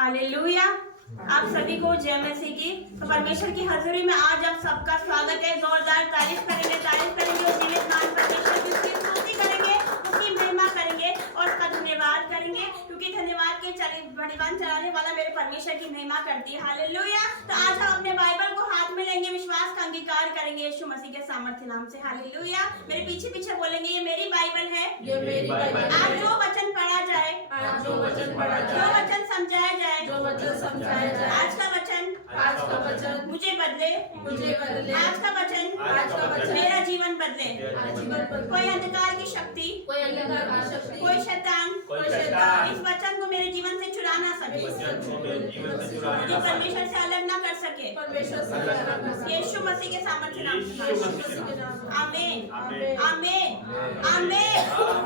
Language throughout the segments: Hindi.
हालेलुया। आप सभी को जय मसीह की। तो परमेश्वर की हजूरी में आज आप सबका स्वागत है। जोरदार तारीफ करेंगे और जीवित मान परमेश्वर की उसकी स्तुति करेंगे, उसकी महिमा करेंगे और उसका धन्यवाद करेंगे, क्योंकि धन्यवाद के बलिदान चढ़ाने वाला मेरे परमेश्वर की महिमा करती है। हालेलुया। तो आज हम अपने बाइबल को हाथ में लेंगे, विश्वास का अंगीकार करेंगे यीशु मसीह के सामर्थ्य नाम से। हालेलुया। मेरे पीछे पीछे बोलेंगे, ये मेरी बाइबल है, ये मेरी बाइबल है। आज जो वचन पढ़ा जाए, आज जो वचन पढ़ा जो जाए, वचन समझाया जाए, जो वचन समझाया जाए, आज का वचन मुझे बदले, आज का वचन मेरा जीवन बदले। कोई अंधकार की शक्ति, कोई शैतान इस वचन को मेरे जीवन से चुरा ना सके, ये परमेश्वर से अलग ना कर सके। यीशु मसीह के सामर्थ्य नाम से। आमीन आमीन आमीन।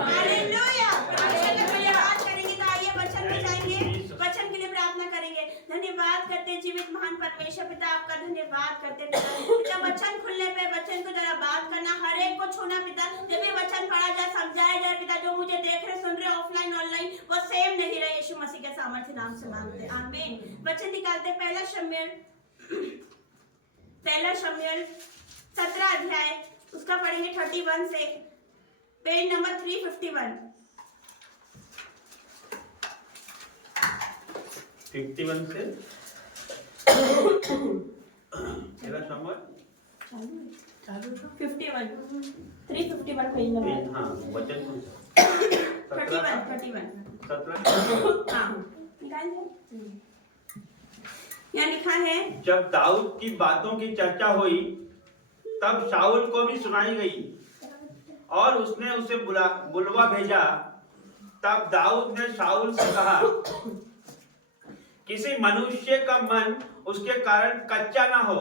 हालेलुया। परमेश्वर का धन्यवाद करेंगे। तो आइए वचन में जाएंगे, वचन के लिए प्रार्थना करेंगे। धन्यवाद करते जीवित महान परमेश्वर पिता, आपका धन्यवाद करते पिता। वचन खुलने पे वचन को जरा बात करना, हर एक को छूना पिता। जब ये वचन पढ़ा जाए, समझाया जाए पिता, जो मुझे देख रहे, सुन रहे, ऑफलाइन ऑनलाइन, वो सेम नहीं रहे। यीशु मसीह के सामर्थ्य नाम से मांगते आमीन। वचन निकालते पहला शमूएल 17 अध्याय, उसका पढ़ेंगे 31 से, पेज नंबर 351। 51 से पहला शमूएल 51 351 पेज नंबर। हाँ, वचन 31 17। हाँ, यहाँ लिखा है, जब दाऊद की बातों की चर्चा हुई तब शाऊल को भी सुनाई गई और उसने उसे बुलवा भेजा। तब दाऊद ने शाऊल से कहा, किसी मनुष्य का मन उसके कारण कच्चा ना हो,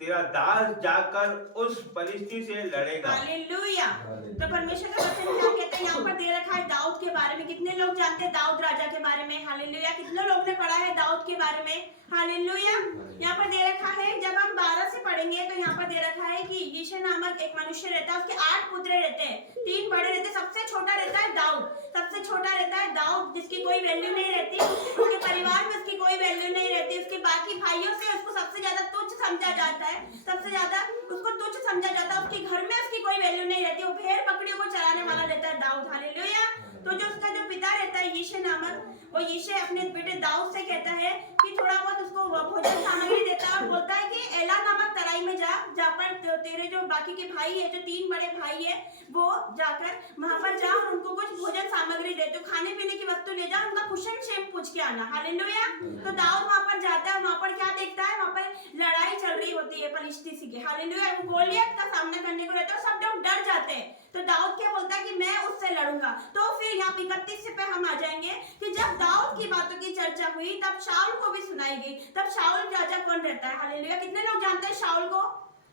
तेरा दास जाकर उस फलिस्ती से लड़ेगा। हालेलुया। तो परमेश्वर का वचन क्या कहता है, यहाँ पर दे रखा है दाऊद के बारे में। कितने लोग जानते हैं दाऊद राजा के बारे में? हालेलुया। कितने लोग ने पढ़ा है दाऊद के बारे में? हालेलुया। यहाँ पर दे रखा है, जब हम 12 से पढ़ेंगे तो यहाँ पर दे रखा है कि यिशै नामक एक मनुष्य रहता है, उसके 8 पुत्र रहते हैं, 3 बड़े रहते हैं, सबसे छोटा रहता है दाऊद। सबसे छोटा रहता है दाऊद, जिसकी कोई वैल्यू नहीं रहती, उसके परिवार में उसकी कोई वैल्यू नहीं रहती, उसके बाकी भाइयों से उसको सबसे ज्यादा तुच्छ समझा जाता है, सबसे ज्यादा उसको तुच्छ समझा जाता है, उसके घर में उसकी कोई वैल्यू नहीं रहती, वो भेड़ बकरियों को चराने वाला रहता है दाऊद। हालेलुया। तो जो उसका जो पिता रहता है यिशै नामक, वो यिशै अपने बेटे दाऊद से कहता है कि थोड़ा बहुत उसको भोजन सामग्री देता है और बोलता है कि एला नामक तराई में जा, जहाँ पर तेरे जो बाकी के भाई है, जो 3 बड़े भाई है, वो जाकर वहां पर जा और उनको कुछ भोजन सामग्री दे, तो खाने पीने की वस्तु ले जा, उनका कुशल क्षेम पूछ के आना। हालेलुया। तो दाऊद वहां पर जाता है, वहां पर क्या देखता है, वहां पर लड़ाई चल रही होती है फलिस्ती से। हालेलुया। गोलियत का सामना करने को रहता है, सब लोग डर जाते हैं। तो दाऊद क्या बोलता है कि मैं उससे लड़ूंगा। तो फिर यहाँ 31 पे हम आ जाएंगे कि जब दाऊद की बातों की चर्चा हुई तब शाऊल को भी सुनाई गई। तब शाऊल राजा कौन रहता है? हालेलुया। कितने लोग जानते हैं शाऊल को?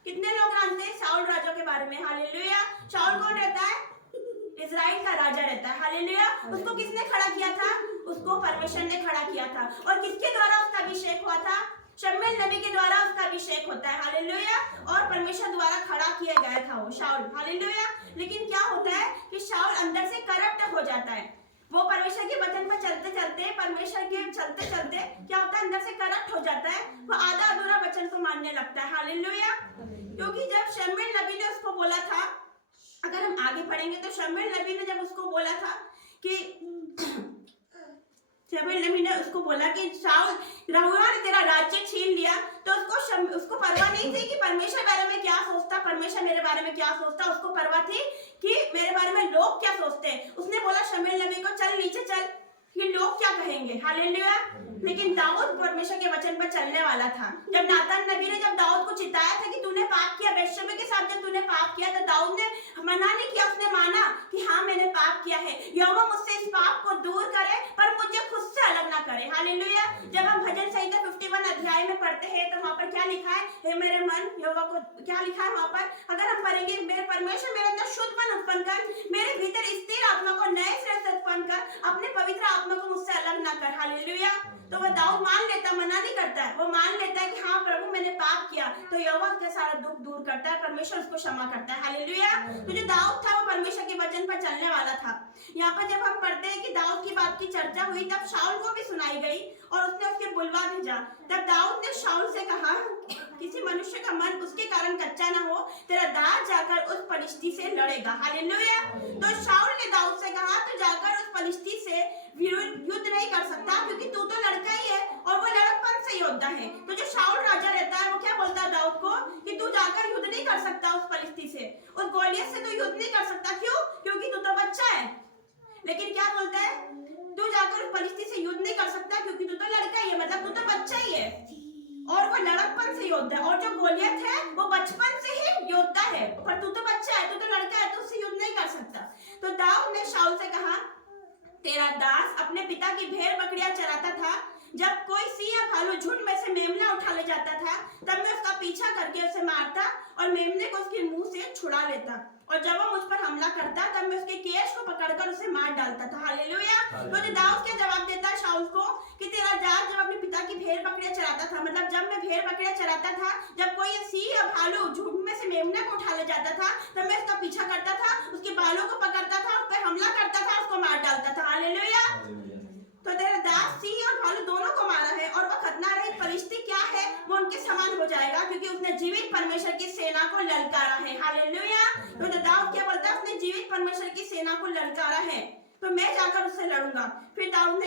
कितने लोग जानते हैं शाऊल राजा के बारे में? हालेलुया। शाऊल कौन रहता है? इजराइल का राजा रहता है। हालेलुया। उसको किसने खड़ा किया था? उसको परमेश्वर ने खड़ा किया था। और किसके द्वारा उसका अभिषेक हुआ था? शमूएल नबी के द्वारा उसका अभिषेक होता है। हालेलुया। और परमेश्वर द्वारा खड़ा किया गया था वो शाऊल। हालेलुया। लेकिन क्या होता है कि शाऊल अंदर से करप्ट हो जाता है। वो परमेश्वर के वचन पर चलते चलते, परमेश्वर के चलते चलते क्या होता है, अंदर से करप्ट हो जाता है। वो आधा अधूरा वचन को मानने लगता है। हालेलुया। क्योंकि जब शमूएल नबी ने उसको बोला था, अगर हम आगे पढ़ेंगे तो शमूएल नबी ने जब उसको बोला था कि शमूएल नबी ने उसको बोला कि शाऊल रहुआ ने तेरा राज्य छीन लिया, तो उसको परवाह नहीं थी कि परमेश्वर बारे में क्या सोचता, परमेश्वर मेरे बारे में क्या सोचता। उसको परवाह थी कि मेरे बारे में लोग क्या सोचते हैं। उसने बोला शमूएल नबी को, चल नीचे चल, ये लोग क्या कहेंगे। हालेलुया। लेकिन दाऊद परमेश्वर के वचन पर चलने वाला था। जब नातान नबी ने जब दाऊद को चिताया था कि तूने पाप किया, बेशर्मी के साथ जब तूने पाप किया, तो दाऊद ने मना नहीं किया, उसने माना कि हाँ मैंने पाप किया है, यहोवा मुझसे इस पाप को दूर करे पर मुझे खुद से अलग ना करे। हालेलुया। जब हम भजन संहिता 51 अध्याय में पढ़ते हैं तो वहां पर क्या लिखा है, हे मेरे मन यहोवा को, क्या लिखा है वहां पर? अगर हम पढ़ेंगे, मेरे परमेश्वर मेरे अंदर शुद्ध मन उत्पन्न कर, मेरे भीतर स्थिर आत्मा को नए सिरे से उत्पन्न कर, अपने पवित्र आत्मा को मुझसे अलग ना कर। हालेलुया। तो वह दाऊद मान लेता, मना नहीं करता है, वो मान लेता है कि हाँ प्रभु मैंने पाप किया, तो यहोवा उसका सारा दुख दूर करता है, परमेश्वर उसको क्षमा करता है। हालेलुया। तो जो दाऊद था वो परमेश्वर के वचन पर चलने वाला था। यहाँ पर जब हम पढ़ते हैं कि दाऊद की बात की चर्चा हुई, तब शाऊल को भी सुनाई गई और उसने उसके बुलवा भेजा। तब दाऊद ने शाऊल से कहा, किसी मनुष्य का मन उसके कारण कच्चा ना हो, तेरा दास जाकर उस फलिश्ती से लड़ेगा। हालेलुया। तो शाऊल ने दाऊद से कहा, तू जाकर उस फलिश्ती से युद्ध नहीं कर सकता, क्योंकि तू तो लड़का ही है और वो लड़कपन से योद्धा है। तो जो शाऊल राजा रहता है वो क्या बोलता है दाऊद को कि तू जाकर युद्ध नहीं कर सकता उस फलिश्ती से, उस गोलियत से तू युद्ध नहीं कर सकता। क्यों? क्योंकि तू तो बच्चा है। लेकिन क्या बोलता है, तू जाकर उस फलिश्ती से युद्ध नहीं कर सकता क्योंकि तू तो लड़का ही है, मतलब तू तो बच्चा ही है और वो लड़कपन से योद्धा है, और जो गोलियत है वो बचपन से ही योद्धा है, पर तू तो बच्चा है, तू तो लड़का है, तो उससे युद्ध नहीं कर सकता। तो दाऊद ने शाऊल से कहा, तेरा दास अपने पिता की भेड़ बकरियां चराता था, जब कोई सिंह या भालू झुंड में से मेमना उठा ले जाता था, तब मैं उसका पीछा करके उसे मारता और मेमने को उसके मुंह से छुड़ा लेता, और जब वो मुझ पर हमला करता तब मैं उसके केश को पकड़कर उसे मार डालता था। हालेलुया। तो दाऊद क्या जवाब देता है शाऊल को कि तेरा दास जब अपने पिता की भेड़ बकरियां चराता था, मतलब जब मैं भेड़ बकरियां चराता था, जब कोई सिंह या भालू झुंड में से मेमना को उठा ले जाता था, तब मैं उसका पीछा करता था, उसके बालों को पकड़ता था, उस पर हमला करता था, उसको मार डालता था। हालेलुया। तो तेरा दास सिंह और भालू दोनों को मारा है, और वह खतना रहित फलिश्ती क्या है, वो उनके समान हो जाएगा, क्योंकि उसने जीवित परमेश्वर की सेना को ललकारा है। हालेलुया। तो दाऊद क्या बोलता है, उसने जीवित परमेश्वर की सेना को ललकारा है, तो मैं जाकर उससे लड़ूंगा। फिर दाऊद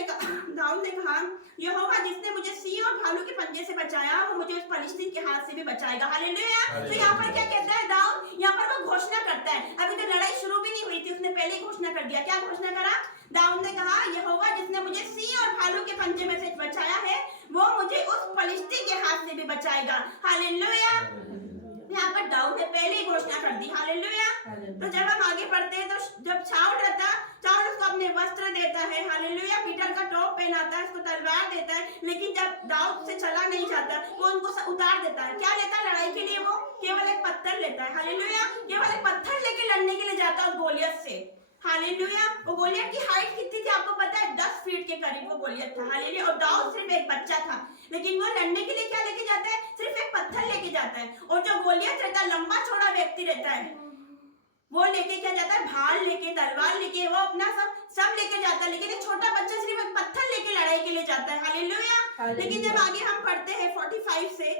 ने कहा, यहोवा जिसने मुझे सिंह और भालू के पंजे से बचाया, वो मुझे उस फलिश्ती के हाथ से भी बचाएगा। हालेलुया। तो यहाँ पर क्या कहता है दाऊद, यहाँ पर वो घोषणा करता है, अभी तो लड़ाई शुरू भी नहीं हुई थी, उसने पहले ही घोषणा कर दिया। क्या घोषणा करा? दाऊद ने कहा, यहोवा जिसने मुझे सिंह और भालू के पंजे में से बचाया है, वो मुझे उस फलिश्ती के हाथ से भी बचाएगा। हालेलुया। यहाँ पर दाऊद ने पहले ही घोषणा कर दी। हालेलुया। तो जब हम आगे बढ़ते हैं, तो जब शाऊल रहता, शाऊल उसको अपने वस्त्र देता है, हालेलुया, पीतल का टॉप पहनाता है, उसको तलवार देता है, लेकिन जब दाऊद से चला नहीं जाता, वो उनको उतार देता है। क्या लेता है लड़ाई के लिए? वो केवल एक पत्थर लेता है। हालेलुया। केवल एक पत्थर लेके लड़ने के लिए जाता है उस गोलियत से। हालेलुया। वो गोलियत की हाइट कितनी थी आपको पता है? 10 फीट के करीब वो गोलियत था। हालेलुया। और दाऊद सिर्फ एक बच्चा था, लेकिन वो लड़ने के लिए क्या लेके जाता है? सिर्फ एक पत्थर लेके जाता है। और जो गोलियत रहता है, लंबा चौड़ा व्यक्ति रहता है, वो लेके क्या जाता है? भाल लेके, तलवार लेके, वो अपना सब लेके जाता है, लेकिन एक छोटा बच्चा सिर्फ एक पत्थर लेके लड़ाई के लिए जाता है। हालेलुया। लेकिन जब आगे हम पढ़ते हैं 45 से,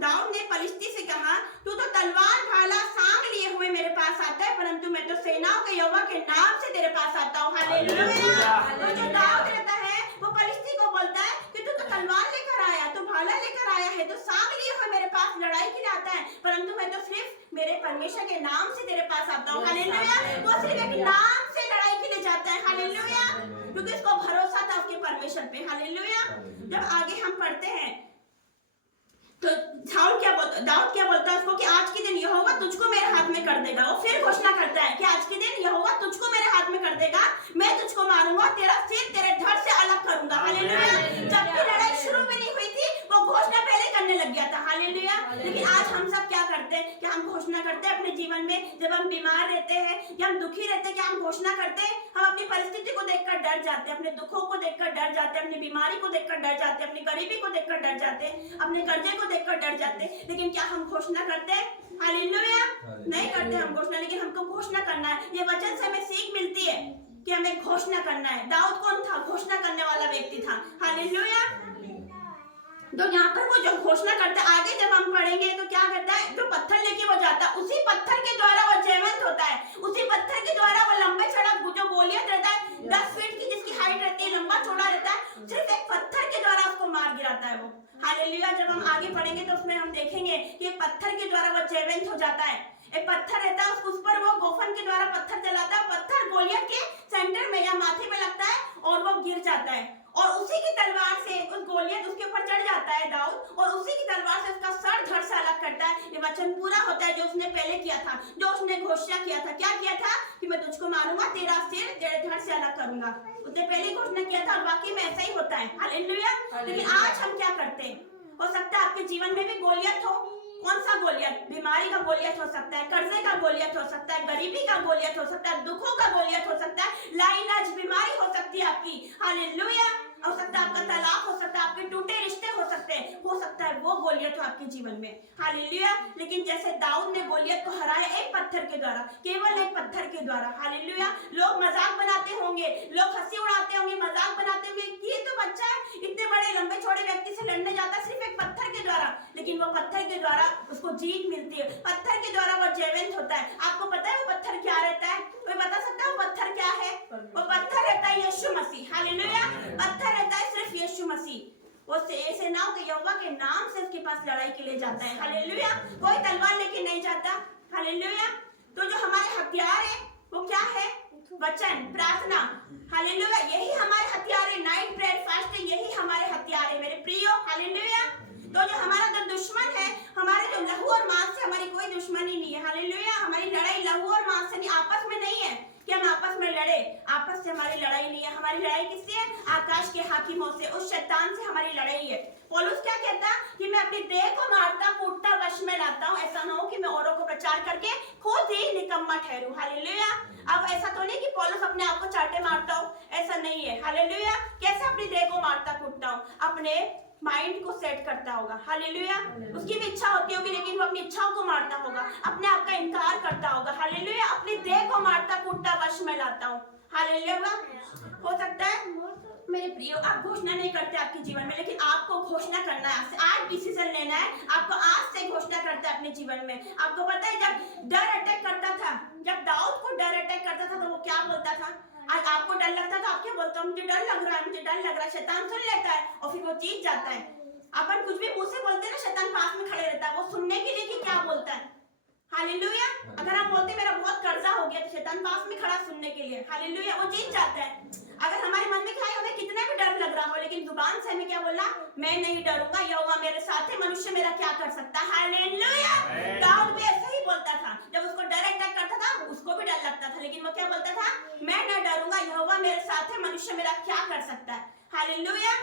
दाऊद ने फलिश्ती से कहा, तू तो तलवार भाला सांग लिए हुए मेरे पास आता है, परंतु मैं तो सेनाओं के यहोवा के नाम से तेरे पास आता हूँ। हालेलुया। तो जो दाऊद रहता है वो फलिश्ती को बोलता है कि तू तो तलवार लेकर आया, तू भाला लेकर आया है, तो सांग लिए हुए मेरे पास लड़ाई के लिए आता है, परंतु मैं तो सिर्फ मेरे परमेश्वर के नाम से तेरे पास आता हूँ। हालेलुया। वो सिर्फ एक नाम से लड़ाई के लिए जाता है। हालेलुया। क्योंकि उसको भरोसा था उसके परमेश्वर पे। हालेलुया। जब आगे हम पढ़ते हैं, तो दाऊद क्या बोलता है उसको कि आज के दिन यहोवा तुझको मेरे हाथ में कर देगा। वो फिर घोषणा करता है कि आज के दिन यहोवा तुझको मेरे हाथ में कर देगा, मैं तुझको मारूंगा, तेरा सिर तेरे धड़ से अलग करूंगा। हालेलुया। जबकि लड़ाई शुरू भी नहीं हुई थी, वो घोषणा पहले करने लग गया था। हालेलुया। लेकिन आज हम सब क्या करते हैं कि हम घोषणा करते हैं अपने जीवन में, जब हम बीमार रहते हैं या हम दुखी रहते हैं, क्या हम घोषणा करते हैं? हम अपनी परिस्थिति को देखकर डर जाते हैं, अपने दुखों को देखकर डर जाते हैं, अपनी बीमारी को देखकर डर जाते हैं, अपनी गरीबी को देखकर डर जाते हैं, अपने कर्जे को देखकर डर जाते हैं, लेकिन क्या हम घोषणा करते हैं? हालेलुया। नहीं करते हम घोषणा, लेकिन हमको घोषणा करना है। ये वचन से हमें सीख मिलती है कि हमें घोषणा करना है। दाऊद कौन था? घोषणा करने वाला व्यक्ति था। हालेलुया। तो यहाँ पर वो जो घोषणा करता है, आगे जब हम पढ़ेंगे तो क्या करता है, जो पत्थर लेके वो जाता है, उसी पत्थर के द्वारा वो जयवंत होता है, उसी पत्थर के द्वारा वो लंबे चौड़ा जो गोलियत रहता है 10 फीट की जिसकी हाइट रहती है, लंबा चौड़ा रहता है, सिर्फ एक पत्थर के द्वारा उसको मार गिराता है वो। हालेलुया। जब हम आगे पढ़ेंगे तो उसमें हम देखेंगे कि पत्थर के द्वारा वो जयवंत हो जाता है। एक पत्थर रहता है, उस पर वो गोफन के द्वारा पत्थर चलाता है, पत्थर गोलियत के सेंटर में या माथे में लगता है और वो गिर जाता है, और उसी की तलवार से उस गोलियत उसके ऊपर चढ़ जाता है दाऊद, और उसी की तलवार से उसका सर धड़ से अलग करता है। ये वचन पूरा होता है जो उसने पहले किया था, जो उसने घोषणा किया था। क्या किया था? कि मैं तुझको मारूंगा, तेरा सिर तेरे धड़ से अलग करूंगा। उसने पहले घोषणा किया था, और वाकई में ऐसा ही होता है। हालेलुया। लेकिन आज हम क्या करते हैं? हो सकता है आपके जीवन में भी गोलियत हो। कौन सा गोलियत? बीमारी का गोलियत हो सकता है, कर्जे का गोलियत हो सकता है, गरीबी का गोलियत हो सकता है, दुखों का गोलियत हो सकता है, लाइलाज बीमारी हो सकती है आपकी। हालेलुया। हो सकता है आपका तलाक हो सकता है, आपके टूटे रिश्ते हो सकते हैं, हो सकता है वो गोलियत हो आपके जीवन में, हालेलुया। लेकिन जैसे दाऊद ने गोलियत को हराया एक पत्थर के द्वारा, केवल एक पत्थर के द्वारा, हालेलुया। लोग मजाक बनाते होंगे, लोग हंसी उड़ाते होंगे, मजाक बनाते होंगे, ये तो बच्चा है इतने बड़े लंबे चौड़े व्यक्ति से लड़ने जाता है सिर्फ एक पत्थर के द्वारा, लेकिन वो पत्थर के द्वारा उसको जीत मिलती है, पत्थर के द्वारा वो जयवंत होता है। आपको पता है वो पत्थर क्या रहता है? कोई बता सकता है वो पत्थर क्या है? वो पत्थर रहता है यीशु मसीह, हालेलुया। पत्थर रहता है सिर्फ यीशु मसीह। वो सेनाओं के यहोवा के नाम से उसके पास लड़ाई के लिए जाता है, हालेलुया। कोई तलवार लेके नहीं जाता, हालेलुया। तो जो हमारे हथियार है वो क्या है? वचन, प्रार्थना, हालेलुया। यही हमारे हथियार है, नाइट प्रेयर, फास्टिंग, यही हमारे हथियार है मेरे प्रियो, हालेलुया। तो जो हमारा जो दुश्मन है, हमारे जो लहू और मांस से हमारी कोई दुश्मनी नहीं है, हालेलुया। हमारी लड़ाई लहू और मांस से नहीं, आपस में नहीं है कि हम आपस में लड़े, आपस से हमारी लड़ाई नहीं है। हमारी लड़ाई किससे है? आकाश के हाकिमों से, उस शैतान से हमारी लड़ाई है। पौलुस क्या कहता कि मैं अपनी देह को मारता कूटता वश में लाता हूँ, ऐसा ना हो कि मैं औरों को प्रचार करके खुद ही निकम्मा ठहरूं, हालेलुया। अब ऐसा तो नहीं कि पौलुस अपने आप को चाटे मारता हो, ऐसा नहीं है, हालेलुया। कैसे अपनी देह को मारता कूटता हूँ? अपने माइंड को सेट करता होगा, हालेलुया। उसकी भी इच्छा होती होगी लेकिन वो अपनी इच्छाओं को मारता होगा, अपने आप का इनकार करता होगा, हालेलुया। अपनी देह को मारता कूटता वश में लाता हूँ, हालेलुया। हो सकता है मेरे प्रियो आप घोषणा नहीं करते आपके जीवन में, लेकिन आपको घोषणा करना है, आज डिसीजन लेना है, आपको आज से घोषणा करता है अपने जीवन में। आपको पता है जब डर अटैक करता था, जब दाऊद को डर अटैक करता था तो वो क्या बोलता था? आज आपको डर लगता था, आप क्या बोलते हो? मुझे डर लग रहा है, मुझे डर लग रहा है। शैतान सुन लेता है और फिर वो जीत जाता है। अपन कुछ भी मुंह से बोलते हैं ना, शैतान पास में खड़े रहता है वो सुनने के लिए कि क्या बोलता है, हालेलुया। अगर आप बोलते मेरा बहुत कर्जा हो गया तो शैतान पास में खड़ा सुनने के लिए, हालेलुया, वो जीत जाता है। अगर हमारे मन में क्या है, हमें कितना भी डर लग रहा हो, लेकिन जुबान से हमें क्या बोला? मैं नहीं डरूंगा, यहोवा मेरे साथ है, मनुष्य मेरा क्या कर सकता है, हालेलुया। दाऊद भी ऐसा ही बोलता था, जब उसको डर अटैक करता था उसको भी डर लगता था, लेकिन वो क्या बोलता था? मैं न डरूंगा, यहोवा मेरे साथ है, मनुष्य मेरा क्या कर सकता है, हालेलुया।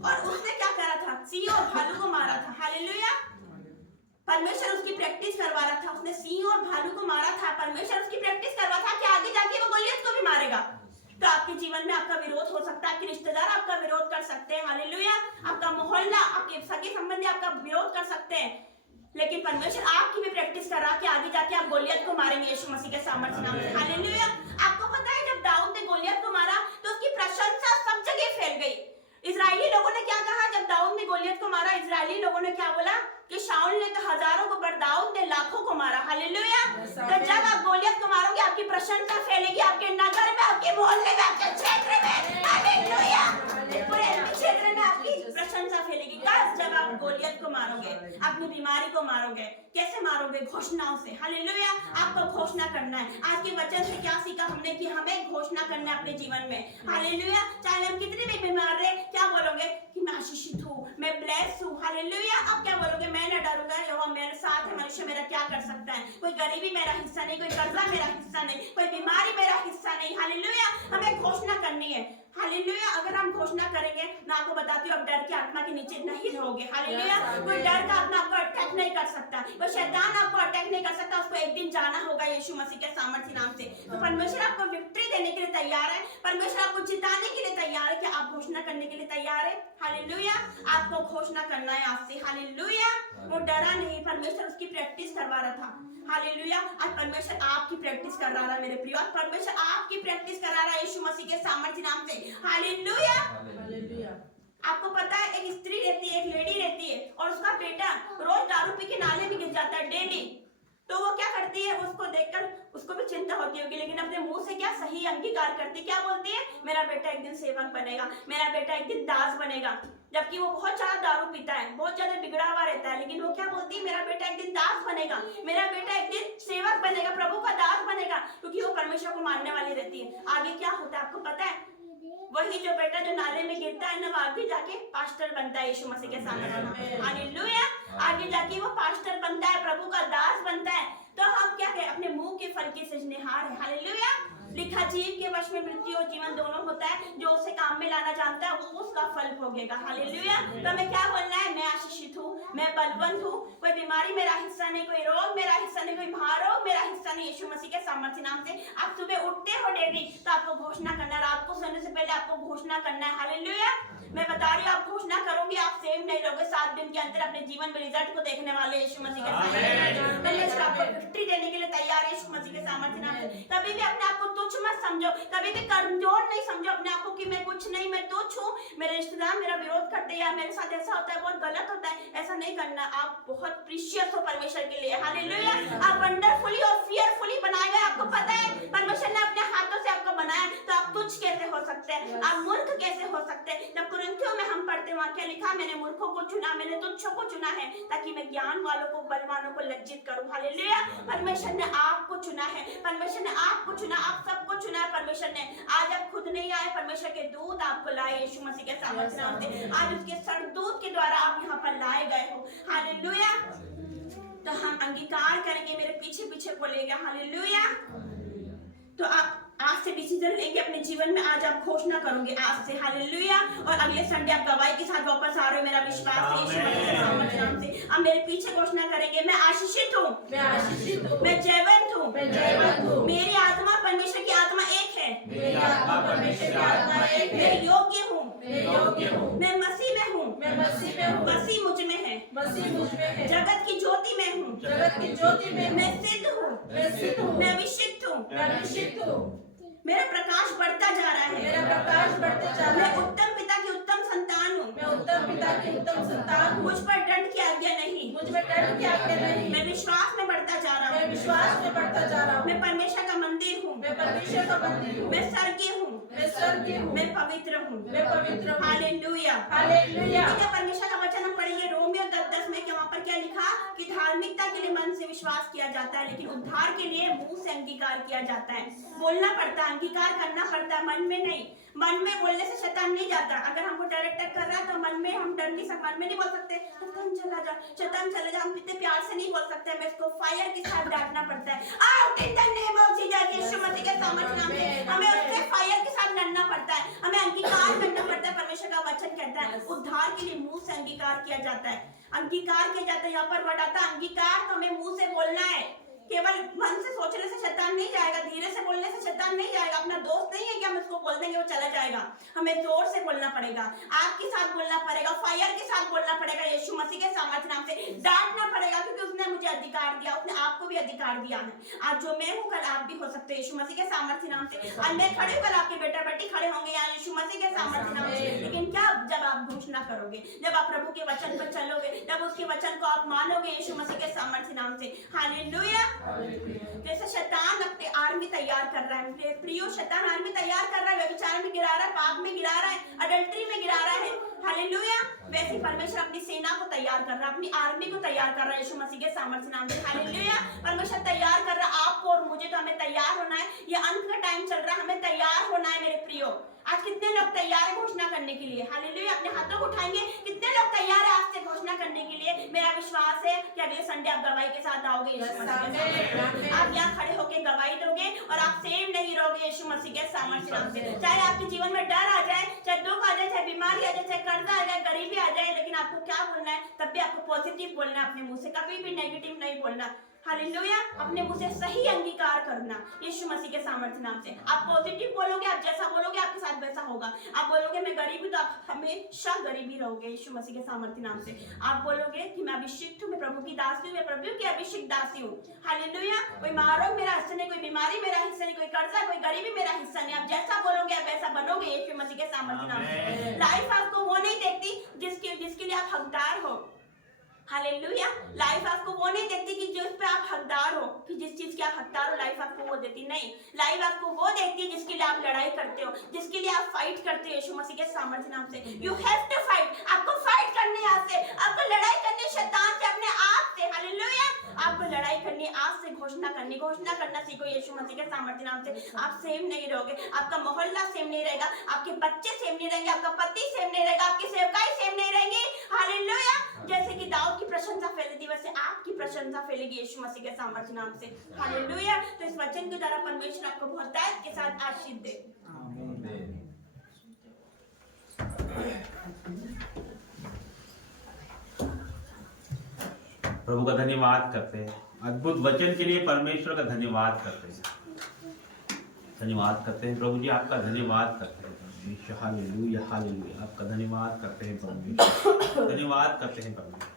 और उसने क्या करा था? सिंह और भालू को मारा था, हालेलुया। परमेश्वर उसकी प्रैक्टिस करवा रहा था, उसने सिंह और भालू को मारा था, परमेश्वर उसकी प्रैक्टिस करवा था कि आगे जाके वो गोलियत को भी मारेगा। तो आपके जीवन में आपका विरोध हो सकता है, आपके रिश्तेदार आपका विरोध कर सकते हैं, हालेलुया। आपका मोहल्ला, आपके सगे संबंधी आपका विरोध कर सकते हैं, लेकिन परमेश्वर आपकी भी प्रैक्टिस कर रहा है कि आगे जाके आप गोलियत को मारेंगे यीशु मसीह के सामर्थ्य नाम से, हालेलुया। आपको पता है जब दाऊद ने गोलियत को मारा तो उसकी प्रशंसा सब जगह फैल गई। इजरायली लोगों ने क्या कहा जब दाऊद ने गोलियत को मारा? इजरायली लोगों ने क्या बोला कि शाऊल ने तो हजारों को पर दाऊद ने लाखों को मारा, हालेलुया। तो जब आप गोलियत को मारोगे आपकी प्रशंसा फैलेगी, आपके नगर में, आपके मोहल्ले में, आपके क्षेत्र में, हालेलुया, पूरे क्षेत्र में आपकी प्रशंसा फैलेगी। जब आप गोलियत को मारोगे, अपनी बीमारी को मारोगे, कैसे मारोगे? घोषणाओं से, हालेलुया। आपको घोषणा करना है। आज के वचन से क्या सीखा हमने कि हमें घोषणा करना है अपने जीवन में, हालेलुया। चाहे हम कितने भी बीमार रहे, क्या बोलोगे? कि मैं आशीषित हूँ, मैं ब्लेस हूँ, हालेलुया। आप क्या बोलोगे? मैं न डरूंगा, यहोवा मेरे साथ है, मनुष्य मेरा क्या कर सकता है? कोई गरीबी मेरा हिस्सा नहीं, कोई कर्जा मेरा हिस्सा नहीं, कोई बीमारी मेरा हिस्सा नहीं, हालेलुया। हमें घोषणा करनी है, हालेलुया। अगर हम घोषणा करेंगे, मैं आपको बताती हूँ, अब डर की आत्मा के नीचे नहीं रहोगे, हालेलुया। कोई डर का आत्मा आपको अटैक नहीं कर सकता, कोई शैतान आपको अटैक नहीं कर सकता। उसको एक दिन जाना होगा यीशु मसीह के सामर्थ्य नाम से। तो परमेश्वर आपको विक्ट्री देने के लिए तैयार है, परमेश्वर आपको जिताने के लिए तैयार है। कि आप घोषणा करने के लिए तैयार है, हालेलुया। आपको घोषणा करना है आज से, हालेलुया। वो डरा नहीं, परमेश्वर उसकी प्रैक्टिस करवा रहा था, हालेलुया। आज परमेश्वर आपकी प्रैक्टिस कर रहा है मेरे प्रिय, आज परमेश्वर आपकी प्रैक्टिस करा रहा है यीशु मसीह के सामर्थ्य नाम से, हालेलुया। आपको पता है एक स्त्री रहती है, एक लेडी रहती है, और उसका बेटा रोज दारू पी के नाले में गिर जाता है डेली। तो वो क्या करती है? उसको देखकर उसको भी चिंता होती होगी, लेकिन अपने मुंह से क्या सही अंगीकार करती, क्या बोलती है? मेरा बेटा एक दिन सेवक बनेगा, मेरा बेटा एक दिन दास बनेगा। जबकि वो बहुत ज्यादा दारू पीता है, बहुत ज्यादा बिगड़ा हुआ रहता है, लेकिन वो क्या बोलती है? मेरा बेटा एक दिन दास बनेगा, मेरा बेटा एक दिन सेवक बनेगा, प्रभु का दास बनेगा, क्योंकि वो परमेश्वर को मानने वाली रहती है। आगे क्या होता है आपको पता है? वही जो बेटा जो नाले में गिरता है ना, वो आगे जाके पास्टर बनता है यीशु मसीह के सामने, हालेलुया। आगे जाके वो पास्टर बनता है, प्रभु का दास बनता है। तो हम क्या कहें? अपने मुंह के फल के सृजनहार है, हालेलुया। लिखा जीव के वश में मृत्यु और जीवन दोनों होता है, जो उसे काम में लाना जानता है वो उसका फल भोगेगा, हालेलुया। तो हमें क्या बोलना है? मैं आशीषित हूँ, मैं बलवंत हूँ, कोई बीमारी मेरा हिस्सा नहीं, कोई रोग मेरा हिस्सा नहीं, कोई महारोग मेरा हिस्सा नहीं, यीशु मसीह के सामर्थ्य नाम से। आप सुबह उठते हो डेली तो आपको घोषणा करना है, रात को सोने से पहले आपको घोषणा करना है, हालेलुया। मैं बता रही हूँ, आप घोषणा करोगे, आप सेव नहीं रहोगे। 7 दिन के अंदर अपने जीवन में रिजल्ट को देखने वाले यीशु मसीह के सामर्थ्य। परमेश्वर आपको विक्ट्री देने के लिए तैयार है यीशु मसीह के सामर्थ्य नाम से। कभी भी अपने आप को तुच्छ मत समझो, कभी भी कमजोर नहीं समझो अपने आप को कि मैं कुछ नहीं, मैं तुच्छ हूँ, मेरे रिश्तेदार मेरा विरोध करते हैं, मेरे साथ ऐसा होता है, बहुत गलत होता है। ऐसा नहीं करना। आप बहुत प्रीशियस हो परमेश्वर के लिए। हालेलुया। आप वंडरफुली और फियरफुली बनाए गए। आपको पता है परमेश्वर ने अपने हाथों से आपको बनाया, तो आप तुच्छ कैसे हो सकते हैं, आप मूर्ख कैसे हो सकते हैं। जब कुरिन्थियों में हम पढ़ते वहां क्या लिखा, मैंने मूर्खों को चुना, मैंने तुच्छों को चुना है, ताकि मैं ज्ञान वालों को, बलवानों को लज्जित करूं। हालेलुया। परमेश्वर ने आपको चुना है, परमेश्वर ने आपको चुना, आप सबको चुना है परमेश्वर ने। आज आप खुद नहीं आए, परमेश्वर के दूत आपको लाए यीशु मसीह के सामर्थ्य नाम से। आज उसके सरदूत के द्वारा आप यहाँ पर लाए गए हो। हालेलुया। तो हम अंगीकार करेंगे, मेरे पीछे पीछे बोलेगा। हालेलुया। तो आप आज से डिसीजन लेंगे अपने जीवन में। आज आप घोषणा करोगे आज से। हालेलुया। और अगले संडे आप गवाही के साथ वापस आ रहे हो, मेरा विश्वास है यीशु मसीह के सामर्थ्य नाम से। अब मेरे पीछे घोषणा करेंगे, मैं आशीषित हूँ, मैं आशीषित हूँ, मैं जयवंत हूँ, मैं जयवंत हूँ। मेरी आत्मा परमेश्वर की आत्मा एक है, मेरी आत्मा परमेश्वर की आत्मा एक है। मैं योग्य हूँ, मैं योग्य हूँ, मैं मसीह में हूँ, मैं मसीह में हूँ, मसीह मुझ में है, मसीह मुझ में है, जगत की ज्योति में हूँ, जगत की ज्योति में मैं हूँ, सिद्ध हूँ, मैं सिद्ध हूँ, मैं अभिषिक्त हूँ, मैं अभिषिक्त हूँ। मेरा प्रकाश बढ़ता जा रहा है, मेरा प्रकाश बढ़ते जा रहा मैं है। उत्तम पिता की उत्तम संतान हूँ, मैं उत्तम पिता की उत्तम संतान हूँ। मुझ पर दंड की आज्ञा नहीं, मुझ में डर की आज्ञा नहीं। मैं विश्वास में बढ़ता जा रहा मैं हूँ, विश्वास में बढ़ता जा रहा हूँ। मैं परमेश्वर का मंदिर हूँ, मैं परमेश्वर का मंदिर हूँ। मैं स्वर्गीय हूँ, मैं स्वर्गीय हूँ। मैं पवित्र हूँ, मैं पवित्र हूँ। हालेलुया। हालेलुया। ठीक है, परमेश्वर का वचन हम पढ़ेंगे रोमियो 10:10 में कि वहाँ पर क्या लिखा कि धार्मिकता के लिए मन से विश्वास किया जाता है, लेकिन उद्धार के लिए मुंह से अंगीकार किया जाता है। बोलना पड़ता है, अंगीकार करना पड़ता है, मन में नहीं। मन में बोलने से शैतान नहीं जाता। अगर हमको डायरेक्टर कर रहा है तो मन में हम डर नहीं सकते, मन में नहीं बोल सकते शैतान चला जा, शैतान चला जा। हम इतने प्यार से नहीं बोल सकते, हमें इसको फायर के साथ डांटना पड़ता है। Out in the name of Jesus, Yeshu Masih के सामर्थ्य नाम से हमें उससे फायर के साथ लड़ना पड़ता है, हमें अंगीकार करना पड़ता है। परमेश्वर का वचन कहता है उद्धार के लिए मुंह से अंगीकार किया जाता है, अंगीकार किया जाता है। यहाँ पर वर्ड आता है अंगीकार, तो हमें मुंह से बोलना है। केवल मन से सोचने से शैतान नहीं जाएगा, धीरे से बोलने से शैतान नहीं जाएगा। अपना दोस्त नहीं है कि हम इसको बोल देंगे वो चला जाएगा। हमें जोर से बोलना पड़ेगा, आग के साथ बोलना पड़ेगा, फायर के साथ बोलना पड़ेगा, यीशु मसीह के सामर्थ्य नाम से डांटना पड़ेगा, क्योंकि उसने मुझे अधिकार दिया, उसने आपको भी अधिकार दिया है। आज जो मैं हूँ कल आप भी हो सकते हैं यीशु मसीह के सामर्थ्य नाम से। आज मैं खड़े हूँ, कल आपके बेटा बेटी खड़े होंगे यहाँ यीशु मसीह के सामर्थ्य नाम से। लेकिन क्या जब आप घोषणा करोगे, जब आप प्रभु के वचन पर चलोगे, जब उसके वचन को आप मानोगे यीशु मसीह के सामर्थ्य नाम से। हालेलुया। जैसे शैतान अपने आर्मी तैयार कर रहा है, मेरे प्रियो, शैतान आर्मी तैयार कर रहा है, व्यभिचार में गिरा रहा है, पाप में गिरा रहा है, अडल्ट्री में गिरा रहा है। हालेलुया। वैसे परमेश्वर अपनी सेना को तैयार कर रहा है, अपनी आर्मी को तैयार कर रहा है यीशु मसीह के सामर्थ्य नाम से। हालेलुया। परमेश्वर तैयार कर रहा है आपको और मुझे, तो हमें तैयार होना है। ये अंत का टाइम चल रहा है, हमें तैयार होना है मेरे प्रियो। आज कितने लोग तैयार है घोषणा करने के लिए? हालेलुया। अपने हाथों को उठाएंगे, कितने लोग तैयार है आज से घोषणा करने के लिए? मेरा विश्वास है कि अगले संडे आप गवाही के साथ आओगे यीशु मसीह के सामर्थ्य। आप यहाँ खड़े होकर गवाही दोगे और आप सेव नहीं रहोगे यीशु मसीह के सामर्थ्य नाम से। चाहे आपके जीवन में डर आ जाए, चाहे दुख आ जाए, चाहे बीमारी आ जाए, चाहे कर्जा आ जाए, गरीबी आ जाए, लेकिन आपको क्या बोलना है? तब भी आपको पॉजिटिव बोलना है अपने मुंह से, कभी भी नेगेटिव नहीं बोलना। हालेलुया। अपने मुंह से सही अंगीकार करना यीशु मसीह के सामर्थ्य नाम से। आप पॉजिटिव बोलोगे, आप जैसा बोलोगे आपके साथ वैसा होगा। आप बोलोगे मैं गरीब हूं, तो आप हमेशा गरीबी रहोगे यीशु मसीह के सामर्थ्य नाम से। आप बोलोगे कि मैं अभिषिक्त हूं, मैं प्रभु की दासी हूं, मैं प्रभु की अभिषिक्त दासी हूं। हालेलुया। कोई महारोग मेरा हिस्सा नहीं, कोई बीमारी मेरा हिस्सा नहीं, कोई कर्जा, कोई गरीबी मेरा हिस्सा नहीं। आप जैसा बोलोगे आप वैसा बनोगे यीशु मसीह के सामर्थ्य नाम से। लाइफ आपको वो नहीं देखती जिसके लिए आप हकदार हो। हालेलुया। लाइफ आपको वो नहीं देखती कि जिस पे आप हकदार हो, कि जिस चीज के आप हकदार हो, लाइफ आपको वो देती नहीं। लाइफ आपको वो देखती है जिसके लिए आप लड़ाई करते हो, जिसके लिए आप फाइट करते हो यीशु मसीह के सामर्थ्य नाम से। You have to fight. आपको फाइट करनी है आज से, आपको लड़ाई करनी शैतान से, अपने आप से। हालेलुया। आपको लड़ाई करनी, आज से घोषणा करनी, घोषणा करना सीखो यीशु मसीह के सामर्थ्य नाम से। आप सेम नहीं रहोगे, आपका मोहल्ला सेम नहीं रहेगा, आपके बच्चे सेम नहीं रहेंगे, आपका पति सेम नहीं रहेगा, आपकी सेवकाई सेम नहीं रहेंगी। हालेलुया। जैसे कि दाऊद की प्रशंसा फैली थी, वैसे आपकी प्रशंसा फैलेगी यीशु मसीह के सामर्थ्य नाम से। हालेलुया। तो इस वचन के द्वारा परमेश्वर आपको बहुतायत के साथ आशीष दे। प्रभु का धन्यवाद करते हैं, अद्भुत वचन के लिए परमेश्वर का धन्यवाद करते हैं, धन्यवाद करते हैं प्रभु जी, आपका धन्यवाद करते हैं। परमेश्वर। हालेलुया हालेलुया, आपका धन्यवाद करते हैं परमेश्वर, धन्यवाद करते हैं परमेश्वर,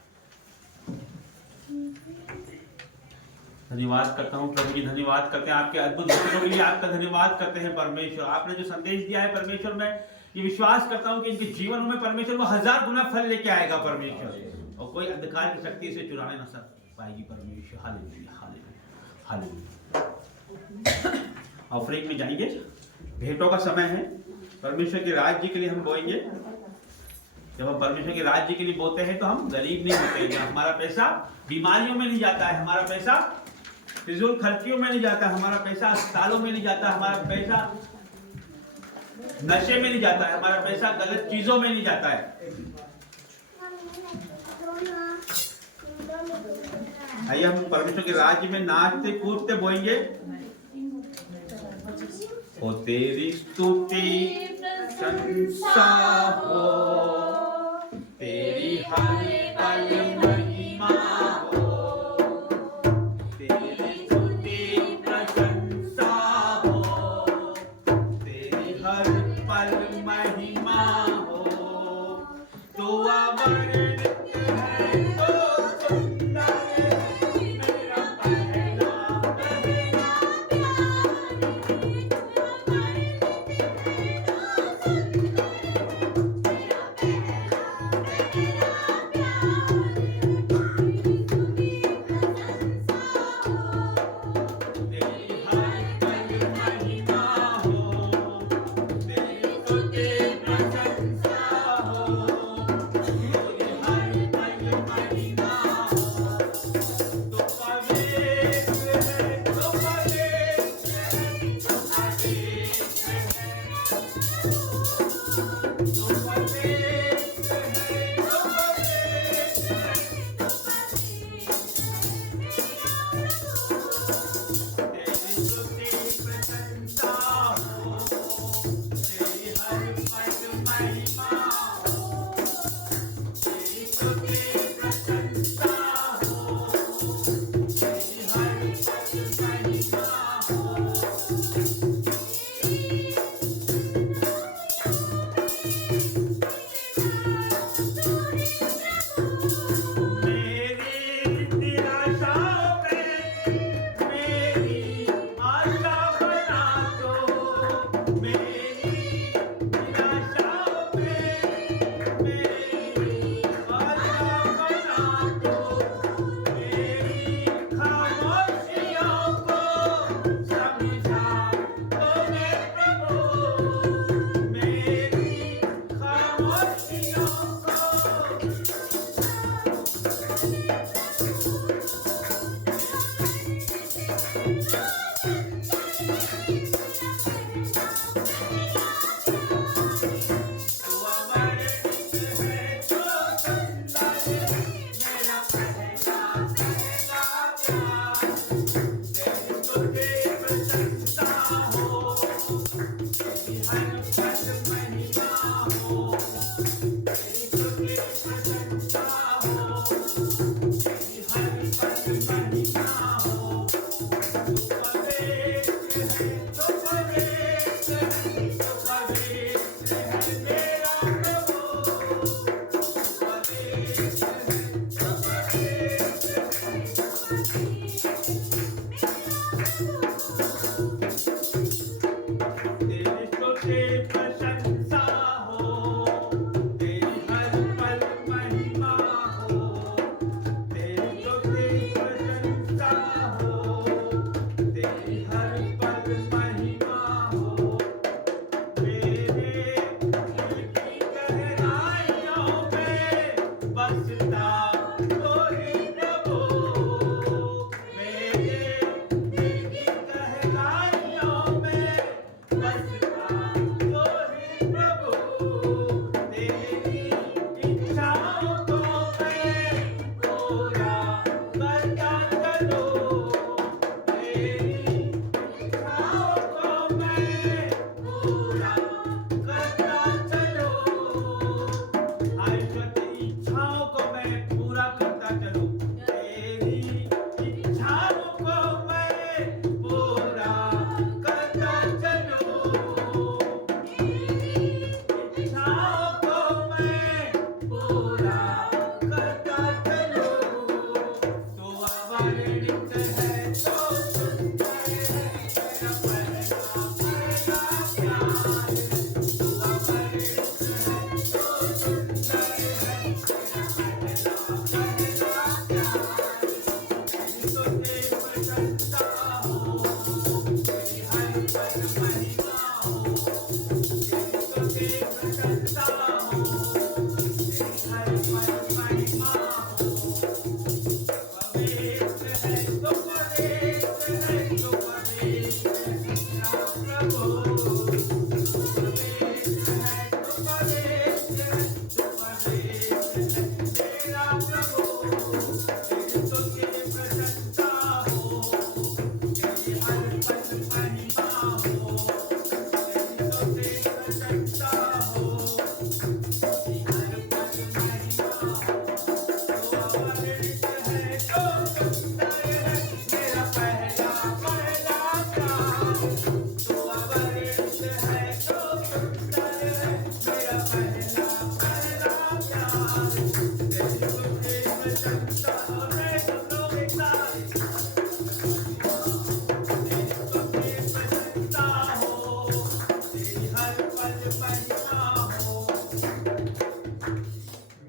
धन्यवाद करता हूँ प्रभु जी, धन्यवाद करते हैं आपके अद्भुत वचनों के लिए, आपका धन्यवाद करते हैं परमेश्वर। आपने जो संदेश दिया है परमेश्वर, मैं ये विश्वास करता हूँ कि इनके जीवन में परमेश्वर वो 1000 गुना फल लेके आएगा परमेश्वर, और कोई अंधकार की शक्ति इसे चुराने न सक पाएगी परमेश्वर। Hallelujah hallelujah hallelujah. ऑफरिंग में जाएंगे, भेंटों का समय है, परमेश्वर के राज्य के लिए हम बोएंगे। जब हम परमेश्वर के राज्य के लिए बोते हैं तो हम गरीब नहीं होते हैं। हमारा पैसा बीमारियों में नहीं जाता है, हमारा पैसा फिजूल खर्चियों में नहीं जाता, हमारा पैसा अस्पतालों में नहीं जाता, हमारा पैसा नशे में नहीं जाता है, हमारा पैसा गलत चीजों में नहीं जाता है। आइए हम परमेश्वर के राज्य में नाचते कूदते बोएंगे। ओ तेरी स्तुति प्रशंसा हो, तेरी हर पल महिमा हो, तेरी स्तुति प्रशंसा हो, तेरी हर पल महिमा हो। तो अमृत है तो सुंदर मेरा पहला महिमा हो।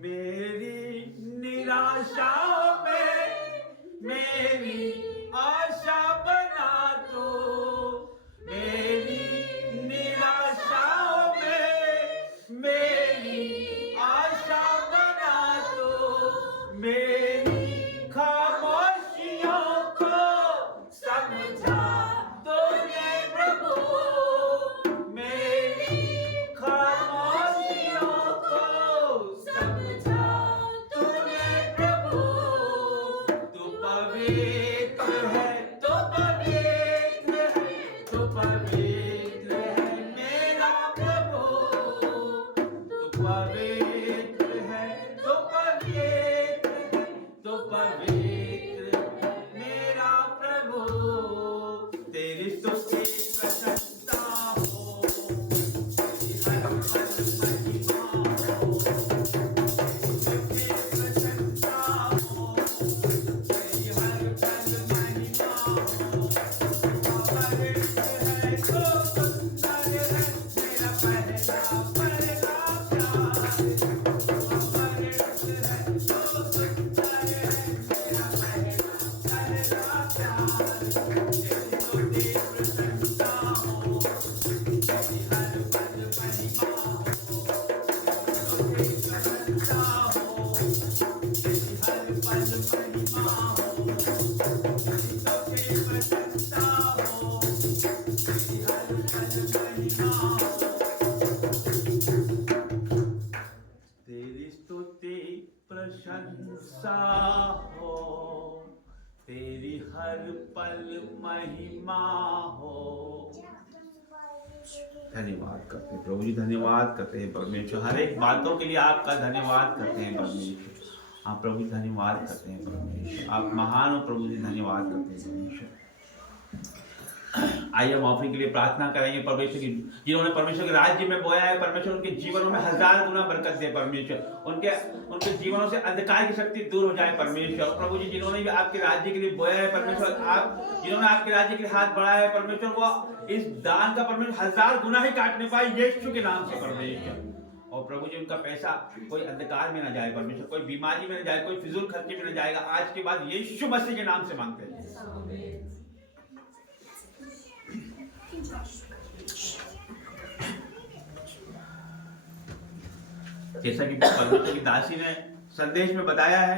मेरी निराशाओं में मेरी आशा बना दो, मेरी निराशाओं में मेरी आशा बना दो, मेरी खामोशियों को समझा तूने प्रभु, मेरी खामोशियों को समझा तूने प्रभु, तू पवित्र है, तू पवित्र है, तू पवित्र है मेरा प्रभु, तू पवित्र है, तू पवित्र है, तू पवित्र है मेरा प्रभु, तेरी स्तुति प्रशंसा हो, तेरी हर पल महिमा हो, तेरी प्रशंसा हो, तेरी हर पल महिमा हो, पवित्र है तो सुंदर है मेरा पहला पहला प्यार, पवित्र है तो सुंदर है मेरा पहला प्यार, तेरी स्तुति प्रशंसा हो, तेरी हर पल महिमा हो, तेरी प्रशंसा हो, तेरी हर पल महिमा हो, तेरी स्तुति प्रशंसा हो, तेरी हर पल महिमा हो, तेरी स्तुति प्रशंसा हो, तेरी हर पल महिमा हो। धन्यवाद करते हैं प्रभु जी, धन्यवाद करते हैं परमेश्वर, हर एक बातों के लिए आपका धन्यवाद करते हैं परमेश्वर। आप प्रभु जी धन्यवाद करते हैं परमेश्वर, आप महान हो प्रभु जी, धन्यवाद करते हैं परमेश्वर। आइए हम ऑफरिंग के लिए प्रार्थना करेंगे परमेश्वर की, जिन्होंने परमेश्वर के राज्य में बोया है परमेश्वर, उनके जीवनों में 1000 गुना बरकत दे परमेश्वर, उनके जीवनों से अंधकार की शक्ति दूर हो जाए परमेश्वर। प्रभु जी जिन्होंने भी आपके राज्य के लिए बोया है परमेश्वर, आप जिन्होंने आपके राज्य के लिए हाथ बढ़ाया है परमेश्वर, वो इस दान का परमेश्वर 1000 गुना ही काटने पाए यीशु के नाम से परमेश्वर। और प्रभु जी उनका पैसा कोई अंधकार में ना जाए परमेश्वर, कोई बीमारी में ना जाए, कोई फिजूल खर्चे में ना जाएगा। आज के बाद यीशु मसीह के नाम से मांगते हैं। जैसा कि परमेश्वर की दासी ने संदेश में बताया है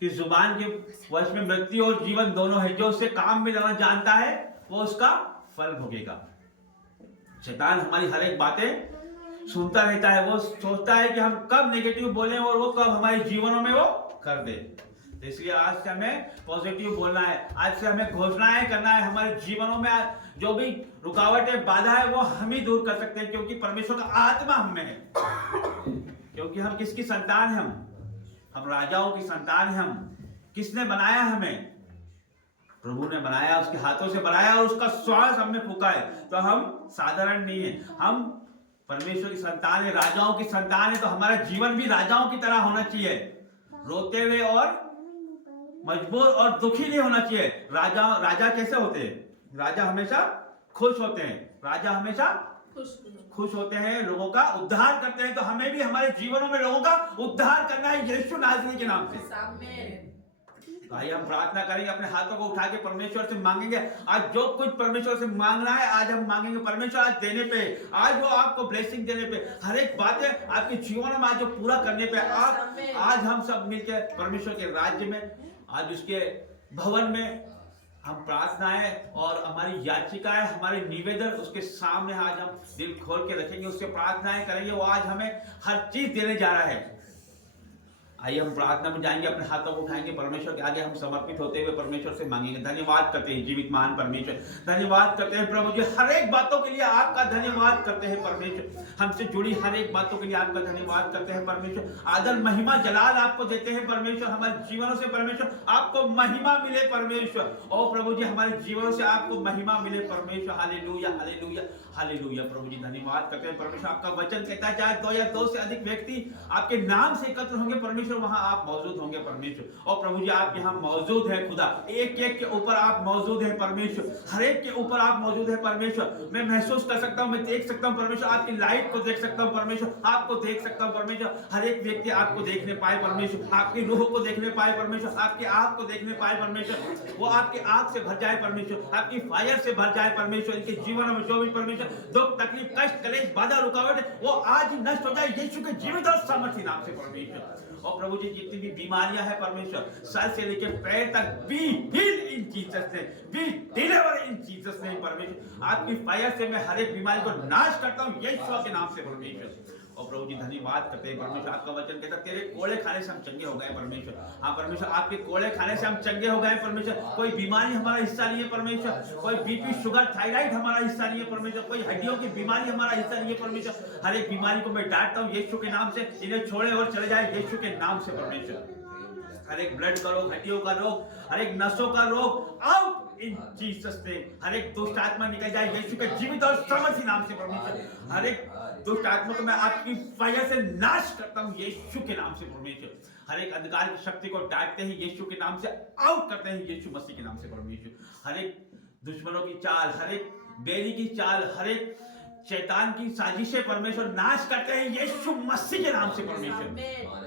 कि जुबान के वश में मृत्यु और जीवन दोनों है, जो उससे काम में लाना जानता है वो उसका फल भोगेगा। शैतान हमारी हर एक बातें सुनता रहता है, वो सोचता है कि हम कब नेगेटिव बोलें और वो कब हमारे जीवनों में वो कर दे। इसलिए आज से हमें पॉजिटिव बोलना है, आज से हमें घोषणाएं करना है। हमारे जीवनों में जो भी रुकावटें बाधा है वो हम ही दूर कर सकते हैं, क्योंकि परमेश्वर का आत्मा हम में है। क्योंकि हम किसकी संतान हैं? हम राजाओं की संतान हैं। हम किसने बनाया? हमें प्रभु ने बनाया, उसके हाथों से बनाया और उसका श्वास हम में फूका है। तो हम साधारण नहीं है, हम परमेश्वर की संतान है, राजाओं की संतान है। तो हमारा जीवन भी राजाओं की तरह होना चाहिए, रोते हुए और मजबूर और दुखी नहीं होना चाहिए। राजा कैसे होते हैं? राजा हमेशा खुश होते हैं, राजा हमेशा खुश होते हैं, लोगों का उद्धार करते हैं। तो हमें भी हमारे जीवनों में लोगों का उद्धार करना है यीशु नाज़री के नाम से। तो आइए हम प्रार्थना करेंगे, अपने हाथों को उठा के परमेश्वर से मांगेंगे। आज जो कुछ परमेश्वर से मांगना है आज हम मांगेंगे परमेश्वर आज देने पे, आज वो आपको ब्लेसिंग देने पे, हर एक बातें आपके जीवन में आज जो पूरा करने पे। आज हम सब मिलकर परमेश्वर के राज्य में, आज उसके भवन में हम प्रार्थनाएं और हमारी याचिकाएं, हमारे निवेदन उसके सामने आज हम दिल खोल के रखेंगे, उससे प्रार्थनाएं करेंगे। वो आज हमें हर चीज देने जा रहा है। आइए हम प्रार्थना में जाएंगे, अपने हाथों को उठाएंगे, परमेश्वर के आगे हम समर्पित होते हुए परमेश्वर से मांगेंगे। धन्यवाद करते हैं जीवित महान परमेश्वर, धन्यवाद करते हैं प्रभु जी, हर एक बातों के लिए आपका धन्यवाद करते हैं परमेश्वर। हमसे जुड़ी हर एक बातों के लिए आपका धन्यवाद करते हैं परमेश्वर। आदर महिमा जलाल आपको देते हैं परमेश्वर। हमारे जीवनों से परमेश्वर आपको महिमा मिले परमेश्वर। ओ प्रभु जी हमारे जीवनों से आपको महिमा मिले परमेश्वर। Hallelujah hallelujah hallelujah. प्रभु जी धन्यवाद करते हैं परमेश्वर। आपका वचन कहता है चाहे 2 या 2 से अधिक व्यक्ति आपके नाम से एकत्र होंगे परमेश्वर परमेश्वर वहां आप मौजूद होंगे परमेश्वर। और प्रभु जी आप यहाँ मौजूद है खुदा, एक एक के ऊपर आप मौजूद है परमेश्वर, हर एक के ऊपर आप मौजूद है परमेश्वर। मैं महसूस कर सकता हूँ, मैं देख सकता हूँ परमेश्वर, आपकी लाइट को देख सकता हूँ परमेश्वर, आपको देख सकता हूँ परमेश्वर। हर एक व्यक्ति आपको देखने पाए परमेश्वर, आपकी रूह को देखने पाए परमेश्वर, आपकी आंख को देखने पाए परमेश्वर, वो आपकी आंख से भर जाए परमेश्वर, आपकी फायर से भर जाए परमेश्वर। इनके जीवन में जो भी परमेश्वर दुख तकलीफ कष्ट कलेश बाधा रुकावट वो आज ही नष्ट हो जाए यीशु के जीवित और सामर्थ्य नाम से परमेश्वर। और प्रभु जी जितनी भी बीमारियां हैं परमेश्वर, सर से लेकर पैर तक, be heal in Jesus name, be deliver in Jesus name परमेश्वर। आपकी फायर से मैं हर एक बीमारी को नाश करता हूं यीशु के नाम से परमेश्वर। और प्रभु जी धन्यवाद करते हैं परमेश्वर, आपका वचन कहता है तेरे कोड़े खाने से हम चंगे हो गए परमेश्वर। हाँ परमेश्वर, आपके कोड़े खाने से हम चंगे हो गए परमेश्वर। कोई बीमारी हमारा हिस्सा नहीं है परमेश्वर, कोई बीपी शुगर थायराइड हमारा हिस्सा नहीं है परमेश्वर, कोई हड्डियों की बीमारी हमारा हिस्सा नहीं है परमेश्वर। हर एक बीमारी को मैं डांटता हूँ यीशु के नाम से, इन्हें छोड़े और चले जाए यीशु के नाम से परमेश्वर। हर एक ब्लड का रोग, हड्डियों का रोग, हर एक नसों का रोग आउट इन जीसस नेम। हर एक दुष्ट आत्मा निकल जाए यीशु के जीवित और सामर्थ्य नाम से परमेश्वर। हर एक दुष्ट आत्मा को मैं आपकी फायर से नाश करता हूं यीशु के नाम से परमेश्वर। हर एक अंधकार की शक्ति को डांटते हैं यीशु के नाम से, आउट करते हैं यीशु मसीह के नाम से परमेश्वर। हर एक दुश्मनों की चाल, हर एक बेरी की चाल, हर एक शैतान की साजिशें परमेश्वर नाश करते हैं यीशु मसीह के नाम से परमेश्वर।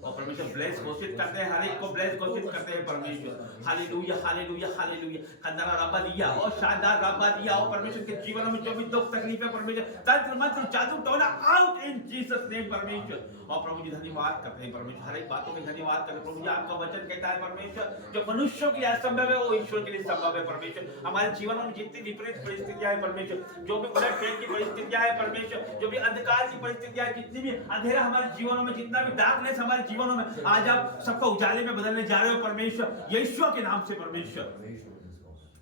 और परमेश्वर ब्लेस घोषित करते हैं, हर एक को ब्लेस घोषित करते हैं परमेश्वर। Hallelujah hallelujah hallelujah. खंदारा रब्बा दिया और शानदार रब्बा दिया। और परमेश्वर के जीवन में जो भी दुख तकलीफ है परमेश्वर, तंत्र मंत्र जादू टोना आउट इन जीसस नेम परमेश्वर। और प्रभु जी धन्यवाद करते हैं परमेश्वर, हर एक बातों में धन्यवाद करते हैं प्रभु जी। आपका वचन कहता है परमेश्वर, जो मनुष्यों के लिए असंभव है वो ईश्वर के लिए संभव है परमेश्वर। हमारे जीवन में जितनी विपरीत परिस्थितियां हैं परमेश्वर, जो भी उलट-फेर की परिस्थितियां हैं परमेश्वर, जो भी अंधकार की परिस्थितियां हैं, जितनी भी अंधेरा हमारे जीवनों में, जितना भी डार्कनेस हमारे जीवनों में, आज आप सबको उजाले में बदलने जा रहे हो परमेश्वर यीशु के नाम से परमेश्वर।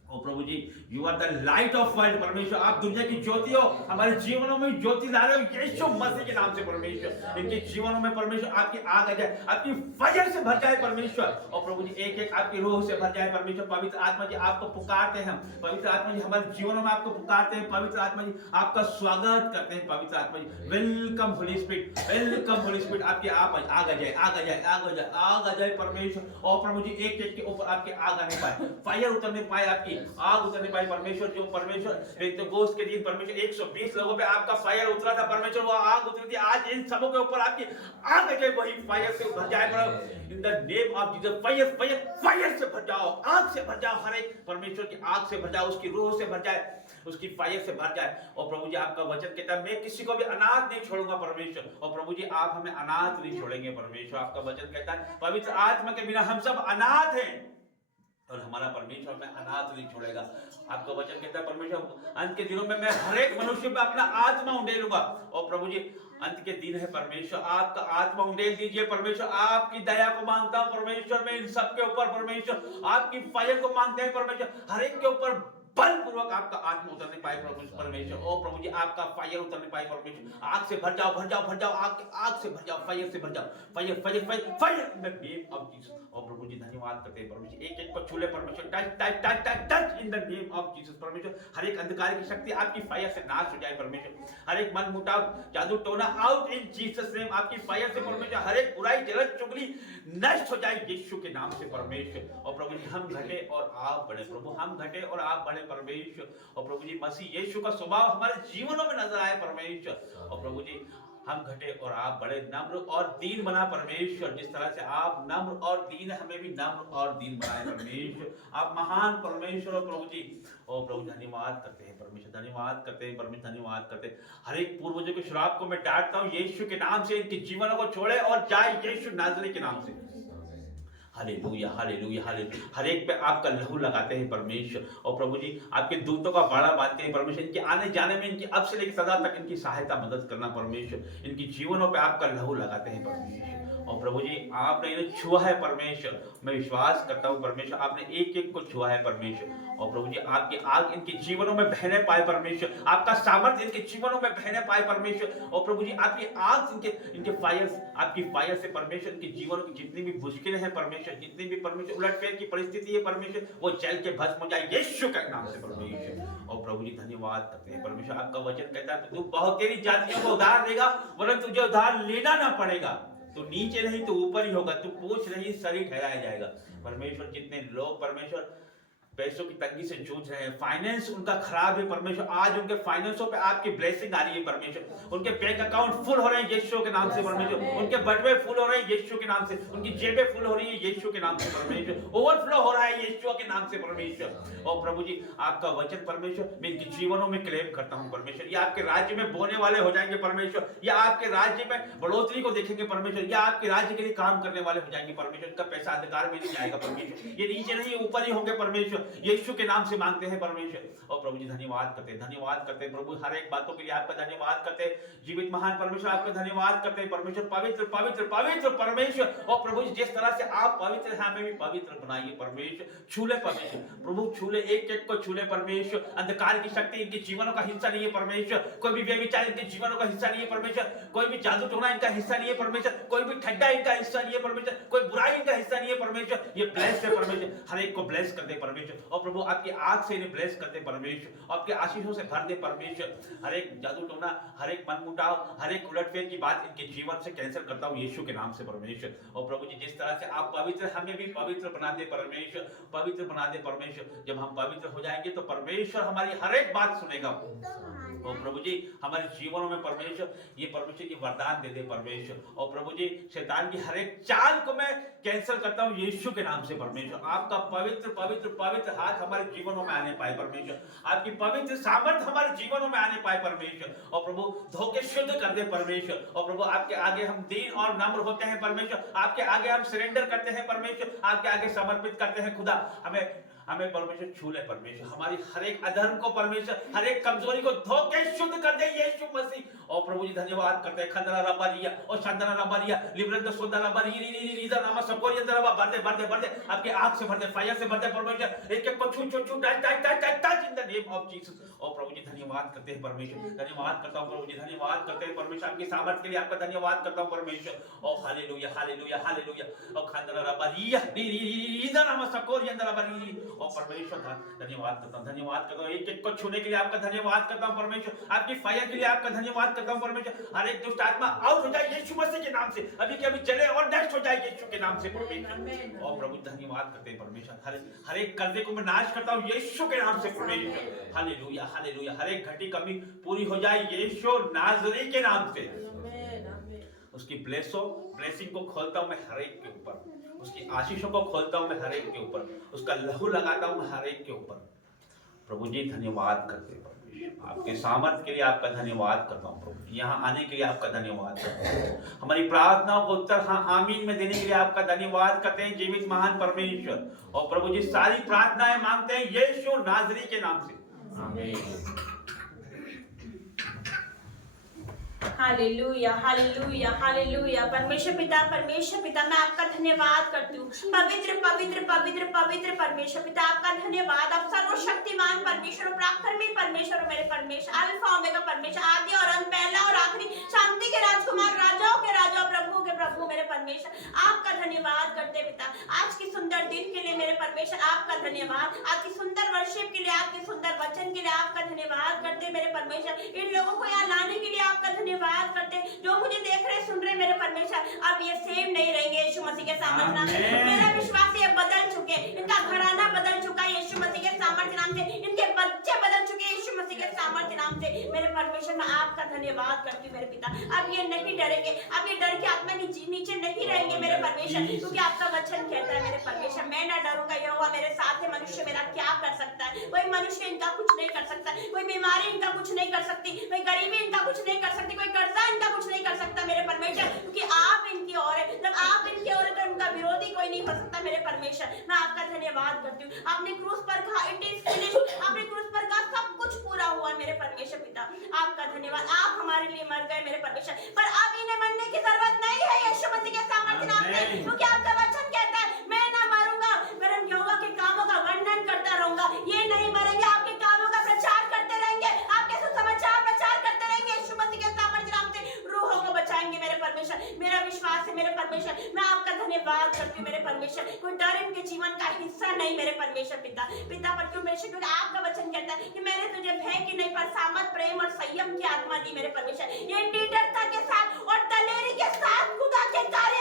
ओ प्रभु जी, you are the light of world परमेश्वर, आप दुनिया की ज्योति हो, हमारे जीवनों में ज्योति ला रहे हो यीशु मसीह के नाम से परमेश्वर। इनके जीवनों में परमेश्वर आपकी आग आ जाए, आपकी फायर से भर जाए परमेश्वर। और प्रभु जी एक एक आपकी रूह से भर जाए परमेश्वर। पवित्र आत्मा जी आपको पुकारते हैं हम, पवित्र आत्मा जी हमारे जीवनों में आपको पुकारते हैं, पवित्र आत्मा जी आपका स्वागत करते हैं। पवित्र आत्मा जी welcome holy spirit, welcome holy spirit. आपकी आप आग आ जाए, आग आ जाए, आग आ जाए, आग आ जाए परमेश्वर। और प्रभु जी एक एक के ऊपर आपकी आग आने पाए, फायर उतरने पाए, आपकी आग उतरने पाई परमेश्वर। जो परमेश्वर एक तो गोश्त के दिन परमेश्वर 120 लोगों पे आपका फायर उतरा था परमेश्वर, वो आग उतरी थी, आज इन सबों के ऊपर आपकी आग है, वही फायर से भर जाए प्रभु। In the name of Jesus, fire fire fire से भर जाओ, आग से भर जाओ, हर एक परमेश्वर की आग से भर जाओ, उसकी रूह से भर जाए, उसकी फायर से भर जाए। और प्रभु जी आपका वचन कहता है मैं किसी को भी अनाथ नहीं छोड़ूंगा परमेश्वर। और प्रभु जी आप हमें अनाथ नहीं छोड़ेंगे परमेश्वर। आपका वचन कहता है पवित्र आत्मा के बिना हम सब अनाथ हैं और हमारा परमेश्वर में अनाथ नहीं छोड़ेगा। आपका वचन कहता है परमेश्वर अंत के दिनों में मैं हर एक मनुष्य पे अपना आत्मा उंडेलूंगा। और प्रभु जी अंत के दिन है परमेश्वर, आपका आत्मा उंडेल दीजिए परमेश्वर। आपकी दया को मांगता हूं परमेश्वर, में इन सब के ऊपर परमेश्वर आपकी फायर को मांगते हैं परमेश्वर। हर एक के ऊपर बलपूर्वक आपका आत्मा उतरने पाए परमेश्वर। ओ प्रभु जी आपका फायर उतरने पाए परमेश्वर। आग से भर जाओ, भर जाओ, भर जाओ, आग से भर जाओ, फायर से भर जाओ, fire fire fire fire in the name of Jesus. और प्रभु जी धन्यवाद करते हैं परमेश्वर, एक एक को छूले परमेश्वर, touch touch touch touch touch in the name of Jesus परमेश्वर। हर एक अंधकार की शक्ति आपकी फायर से नाश हो जाए परमेश्वर। हर एक मन मुटाव जादू टोना आउट इन जीसस नेम, आपकी फायर से परमेश्वर। हर एक बुराई जलन चुगली नष्ट हो जाए यीशु के नाम से परमेश्वर। और प्रभु जी हम घटे और आप बढ़े प्रभु, हम घटे और आप बढ़े परमेश्वर। और प्रभु जी मसीह यीशु का स्वभाव हमारे जीवनों में नजर आए परमेश्वर। और प्रभु जी हम घटे और आप बड़े नम्र और दीन बना परमेश्वर। जिस तरह से आप नम्र और दीन है, हमें भी नम्र और दीन बनाए परमेश्वर। आप महान परमेश्वर हो प्रभु जी। और प्रभु धन्यवाद करते हैं परमेश्वर, धन्यवाद करते हैं परमेश्वर, धन्यवाद करते हैं। हर एक पूर्वजों के श्राप को मैं डांटता हूँ यीशु के नाम से, इनके जीवनों को छोड़े और जाए यीशु नाज़री के नाम से। Hallelujah hallelujah hallelujah. हर एक पे आपका लहू लगाते हैं परमेश्वर। और प्रभु जी आपके दूतों का बाड़ा बांधते हैं परमेश्वर। इनके आने जाने में, इनकी अब से लेकर सदा तक इनकी सहायता मदद करना परमेश्वर। इनकी जीवनों पे आपका लहू लगाते हैं परमेश्वर। और प्रभु जी आपने इन्हें छुआ है परमेश्वर, मैं विश्वास करता हूँ परमेश्वर आपने एक एक को छुआ है परमेश्वर। और प्रभु जी आपकी आग इनके जीवनों में बहने पाए परमेश्वर, आपका सामर्थ्य इनके जीवनों में बहने पाए परमेश्वर। और प्रभु जी आपकी आग इनके फायर, आपकी फायर से परमेश्वर इनके जीवनों की जितनी भी मुश्किलें हैं परमेश्वर, जितनी भी परमेश्वर उलटफेर की परिस्थिति है परमेश्वर, वो जल के भस्म हो जाए यीशु के नाम से परमेश्वर। और प्रभु जी धन्यवाद करते हैं परमेश्वर। आपका वचन कहता है तू बहुत तेरी जातियों को उधार देगा वरन तुझे उधार लेना ना पड़ेगा। तो नीचे नहीं तो ऊपर ही होगा, तो पूछ नहीं सर ही ठहराया जाएगा। परमेश्वर जितने लोग परमेश्वर पैसों की तंगी से जूझ रहे हैं, फाइनेंस उनका खराब है परमेश्वर, आज उनके फाइनेंसों पे आपकी ब्लेसिंग आ रही है परमेश्वर, उनके बैंक अकाउंट फुल हो रहे हैं यीशु के नाम से परमेश्वर, उनके बटवे फुल हो रहे हैं यीशु के नाम से, उनकी जेबें फुल हो रही है यीशु के नाम से परमेश्वर, ओवरफ्लो हो रहा है यीशु के नाम से परमेश्वर। और प्रभु जी आपका वचन परमेश्वर मैं इनके जीवनों में क्लेम करता हूं परमेश्वर, ये आपके राज्य में बोने वाले हो जाएंगे परमेश्वर, या आपके राज्य में बढ़ोतरी को देखेंगे परमेश्वर, या आपके राज्य के लिए काम करने वाले हो जाएंगे परमेश्वर, इनका पैसा अधिकार में नहीं जाएगा परमेश्वर, ये नीचे नहीं ऊपर ही होंगे परमेश्वर, यीशु के नाम से मांगते हैं परमेश्वर। और प्रभु जी धन्यवाद करते हैं, धन्यवाद करते हैं प्रभु, हर एक बातों के लिए आपका धन्यवाद करते हैं, जीवित महान परमेश्वर आपका धन्यवाद करते हैं परमेश्वर, पवित्र पवित्र पवित्र परमेश्वर। और प्रभु जी जिस तरह से आप पवित्र हैं हमें भी पवित्र बनाइए परमेश्वर, छूले परमेश्वर, प्रभु छूले, एक एक को छूले परमेश्वर, अंधकार की शक्ति इनके जीवनों का हिस्सा नहीं है परमेश्वर, कोई भी व्यभिचार इनके जीवनों का हिस्सा नहीं है परमेश्वर, कोई भी जादू टोना इनका हिस्सा नहीं है परमेश्वर, कोई भी ठड्डा इनका हिस्सा नहीं है परमेश्वर, कोई बुराई इनका हिस्सा नहीं है परमेश्वर, ये ब्लेस है परमेश्वर, हर एक को ब्लेस कर दे परमेश्वर। और प्रभु आपकी आग से इन्हें ब्लेस कर दे परमेश्वर, आपके आशीषों से भर दे परमेश्वर, हर एक जादू टोना, हर एक मनमुटाव, हर एक उलटफेर की बात इनके जीवन से कैंसिल करता हूं यीशु के नाम से परमेश्वर। और प्रभु जी जिस तरह से आप पवित्र, हमें भी पवित्र बना दे परमेश्वर, पवित्र बना दे परमेश्वर, जब हम पवित्र हो जाएंगे तो परमेश्वर हमारी हर एक बात सुनेगा। और प्रभु जी हमारे जीवनों में परमेश्वर ये वरदान दे दे परमेश्वर। और प्रभु जी शैतान की हर एक चाल को मैं कैंसिल करता हूं यीशु के नाम से परमेश्वर, आपका पवित्र पवित्र पवित्र हाथ हमारे जीवनों में आने पाए परमेश्वर, आपकी पवित्र सामर्थ हमारे जीवनों में आने पाए परमेश्वर। और प्रभु धोखे शुद्ध कर दे परमेश्वर। और प्रभु आपके आगे हम दीन और नम्र होते हैं परमेश्वर, आपके आगे हम सरेंडर करते हैं परमेश्वर, आपके आगे समर्पित करते हैं खुदा, हमें परमेश्वर छू ले परमेश्वर, हमारी हर एक अधर्म को परमेश्वर, हर एक कमजोरी को धोके शुद्ध कर दे यीशु मसीह। और प्रभु जी धन्यवाद करते हैं, खंदरा रबारिया और शंदना रबारिया लिब्रंद सुंदर रबारी रीदा नामा सबको ये रबा भरते भरते भरते आपके आग से भरते, फायर से भरते परमेश्वर, एक एक को छू छू छू touch touch touch touch touch in the name of Jesus. और प्रभु जी धन्यवाद करते हैं परमेश्वर, धन्यवाद करता हूं प्रभु जी, धन्यवाद करते हैं परमेश्वर, आपकी सामर्थ के लिए आपका धन्यवाद करता हूं परमेश्वर। और हालेलुया हालेलुया हालेलुया। और खंदरा रबारिया रीदा नामा सबको ये रबारी। और परमेश्वर धन्यवाद करता हूं, धन्यवाद करता हूं, एक एक को छूने के लिए आपका धन्यवाद करता हूं परमेश्वर, आपकी फायर के लिए आपका धन्यवाद करता हूं परमेश्वर, हर एक दुष्ट आत्मा आउट हो जाए यीशु मसीह के नाम से, अभी के अभी चले और नष्ट हो जाए यीशु के नाम से परमेश्वर। और प्रभु धन्यवाद करते हैं परमेश्वर, हर एक कर्जे को मैं नाश करता हूं यीशु के नाम से परमेश्वर। Hallelujah hallelujah. हर एक घटी कमी पूरी हो जाए यीशु नाज़री के नाम से। उसकी ब्लेसिंग को खोलता हूं मैं हर एक के ऊपर, उसकी आशीषों को खोलता हूं मैं हर एक के ऊपर, उसका लहू लगाता हूं मैं हर एक के ऊपर। प्रभु जी धन्यवाद करते हैं परमेश्वर, आपके सामर्थ के लिए आपका धन्यवाद करता हूं प्रभु, यहाँ आने के लिए आपका धन्यवाद करता हूं, हमारी प्रार्थनाओं को उत्तर हाँ आमीन में देने के लिए आपका धन्यवाद करते हैं जीवित महान परमेश्वर। और प्रभु जी सारी प्रार्थनाएं मांगते हैं यीशु नाज़री के नाम से, आमीन। Hallelujah hallelujah hallelujah. परमेश्वर पिता मैं आपका धन्यवाद करती हूँ, पवित्र पवित्र पवित्र पवित्र परमेश्वर पिता आपका धन्यवाद। आप सर्वशक्तिमान परमेश्वर, पराक्रमी परमेश्वर, मेरे परमेश्वर, अल्फा ओमेगा परमेश्वर, आदि और अंत, पहला और आखिरी, शांति के राजकुमार, राजाओं के राजा, प्रभु के प्रभु, मेरे परमेश्वर आपका धन्यवाद करते पिता। आज की सुंदर दिन के लिए मेरे परमेश्वर आपका धन्यवाद, आपकी सुंदर वर्शिप के लिए, आपके सुंदर वचन के लिए आपका धन्यवाद करते मेरे परमेश्वर। इन लोगों को यहाँ लाने के लिए आपका धन्यवाद करते, जो मुझे देख रहे सुन रहे मेरे परमेश्वर, अब ये सेम नहीं रहेंगे यीशु मसीह के सामर्थ्य नाम से। मेरा विश्वास ये बदल चुके, इनका घराना बदल चुका है यीशु मसीह के सामर्थ्य नाम से, इनके बच्चे बदल चुके हैं यीशु मसीह के सामर्थ्य नाम से। मेरे परमेश्वर मैं आपका धन्यवाद करती हूँ मेरे पिता। अब ये नहीं डरेंगे, अब ये डर के आत्मा के नीचे नहीं रहेंगे मेरे परमेश्वर, क्योंकि आपका वचन कहता है मेरे परमेश्वर मैं ना डरूंगा, यहोवा मेरे साथ है, मनुष्य मेरा क्या कर सकता है? कोई मनुष्य इनका कुछ नहीं कर सकता, कोई बीमारी इनका कुछ नहीं कर सकती, कोई गरीबी इनका कुछ नहीं कर सकती, कोई कर्जा इनका कुछ नहीं कर सकता मेरे परमेश्वर, क्योंकि आप इनकी ओर है। जब आप इनकी ओर है तो इनका विरोधी कोई नहीं हो सकता मेरे परमेश्वर। मैं आपका धन्यवाद करती हूँ, आपने क्रूस पर कहा इट इज फिनिश्ड, आपने क्रूस पर कहा सब कुछ पूरा हुआ मेरे परमेश्वर पिता, आपका धन्यवाद। आप हमारे लिए मर गए मेरे परमेश्वर, पर अब इन्हें मरने की जरूरत नहीं है यीशु मसीह के सामर्थ्य नाम से, क्योंकि आपका वचन कहता है मैं ना मरूंगा, मैं यहोवा के कामों का वर्णन करता रहूंगा। ये नहीं मरेंगे, आपके कामों का प्रचार करते रहेंगे, आपके सुसमाचार प्रचार करते रहेंगे यीशु मसीह के सामर्थ्य नाम से, रूहों को बचाएंगे मेरे परमेश्वर। मेरा विश्वास है मेरे परमेश्वर, मैं आपका धन्यवाद करती हूँ मेरे परमेश्वर। कोई डर इनके जीवन का हिस्सा नहीं मेरे परमेश्वर पिता पर क्यों मेरे, क्योंकि आपका वचन कहता है कि मैंने तुझे भय की नहीं पर सामर्थ, प्रेम और संयम की आत्मा दी मेरे परमेश्वर। ये निडरता के साथ और दलेरी के साथ खुदा के कार्य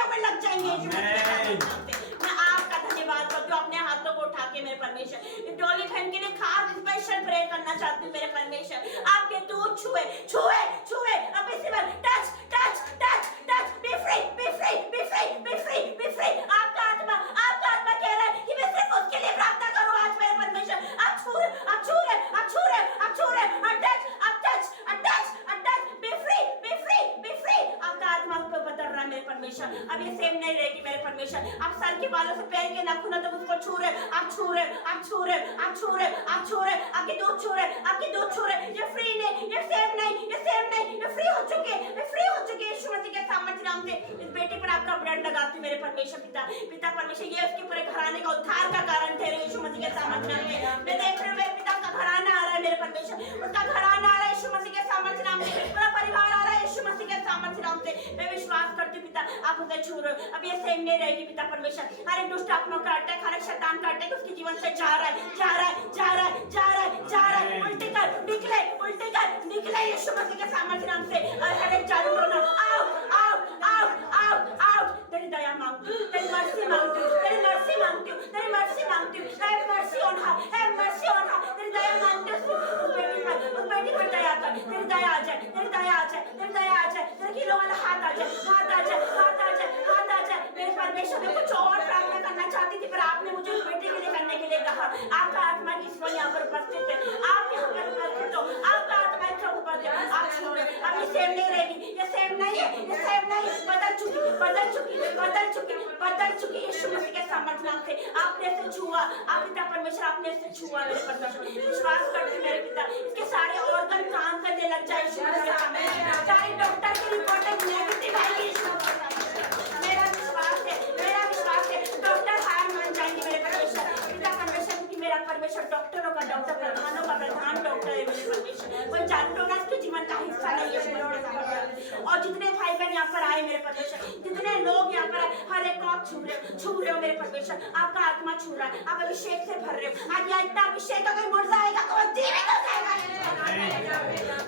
परमेश्वर, अब ये सेम नहीं रहेगी मेरे परमेश्वर। आप सर के बालों से पैर के नाखून तक उसको छू रहे, आप छू रहे, आप छू रहे, आप छू रहे, आप छू रहे, आपकी दूध छू रहे, आपकी दूध छू रहे। ये फ्री नहीं, ये सेम नहीं, ये सेम नहीं, ये फ्री हो चुके, ये फ्री हो चुके यीशु मसीह के सामर्थ्य नाम से। इस बेटी पर आपका ब्लड लगाती मेरे परमेश्वर पिता, पिता परमेश्वर, ये उसके पूरे घराने का उद्धार का कारण ठहरे यीशु मसीह के सामर्थ्य नाम से। मैं देख रही हूँ मेरे पिता का घराना आ रहा है मेरे परमेश्वर, उसका घराना आ रहा है यीशु मसीह के सामर्थ्य नाम से, पूरा परिवार आ रहा है यीशु मसीह के सामर्थ्य नाम से। मैं विश्वास करती हूँ पिता, आप उसे छू रहे हो, अब ये सेम नहीं रहेगी पिता परमेश्वर। हर एक दुष्ट आत्मा का अटैक, हर एक शैतान का अटैक उसके जीवन से जा रहा है, जा रहा है, जा रहा है, जा रहा है, जा रहा है। उल्टे कर, निकले, उल्टे कर, निकले यीशु मसीह के सामर्थ्य नाम से। और हर एक चालू होना, आओ, आओ, आओ, आओ, आओ। तेरी दया मांगती हूँ, तेरी मर्सी मांगती हूँ, तेरी मर्सी मांगती हूँ, तेरी मर्सी मांगती हूँ। Have mercy on her, have mercy on her. तेरी दया मांगती हूँ उस बेटी पर दया कर, तेरी दया आ जाए, तेरी दया आ जाए, तेरी दया आ जाए, तेरे खिलों वाला हाथ आ जाए, हाथ आ जाए, हाथ आ जाए, हाथ आ जाए। मेरे परमेश्वर, मैं कुछ और प्रार्थना करना चाहती थी, पर आपने मुझे उस बेटी के लिए करने के लिए कहा। आपका आत्मा की ईश्वर यहाँ पर उपस्थित है, आप यहाँ पर उपस्थित हो, आपका आत्मा इसका उपस्थित है। आप छोड़ो, अब ये सेम नहीं रहेगी, ये सेम नहीं है, ये सेम नहीं, बदल चुकी, बदल चुकी, बदल चुकी, बदल चुकी यीशु मसीह के सामर्थ्य नाम से। आपने इसे छुआ, आप पिता परमेश्वर, आपने इसे छुआ मेरे परमेश्वर। विश्वास करती मेरे पिता, इसके सारे ऑर्गन काम करने लग जाए यीशु मसीह के सामने। सारे डॉक्टर की रिपोर्ट नेगेटिव आएगी यीशु मसीह के सामने। मेरा विश्वास है, मेरा विश्वास है, डॉक्टर हार मान जाएंगे मेरे परमेश्वर, पिता परमेश्वर, क्योंकि मेरा परमेश्वर डॉक्टरों का डॉक्टर, प्रधानों का प्रधान डॉक्टर है मेरे परमेश्वर। कोई जानते ना इसके जीवन का हिस्सा नहीं है यीशु मसीह के सामने। और जितने भाई बहन यहाँ पर आए मेरे परमेश्वर, जितने लोग यहाँ पर आए, हर एक को आप छू रहे हो मेरे परमेश्वर। आपका आत्मा छू रहा है, आप अभिषेक से भर रहे हो। आज यहाँ इतना अभिषेक, अगर मुर्दा आएगा तो वो जीवित हो जाएगा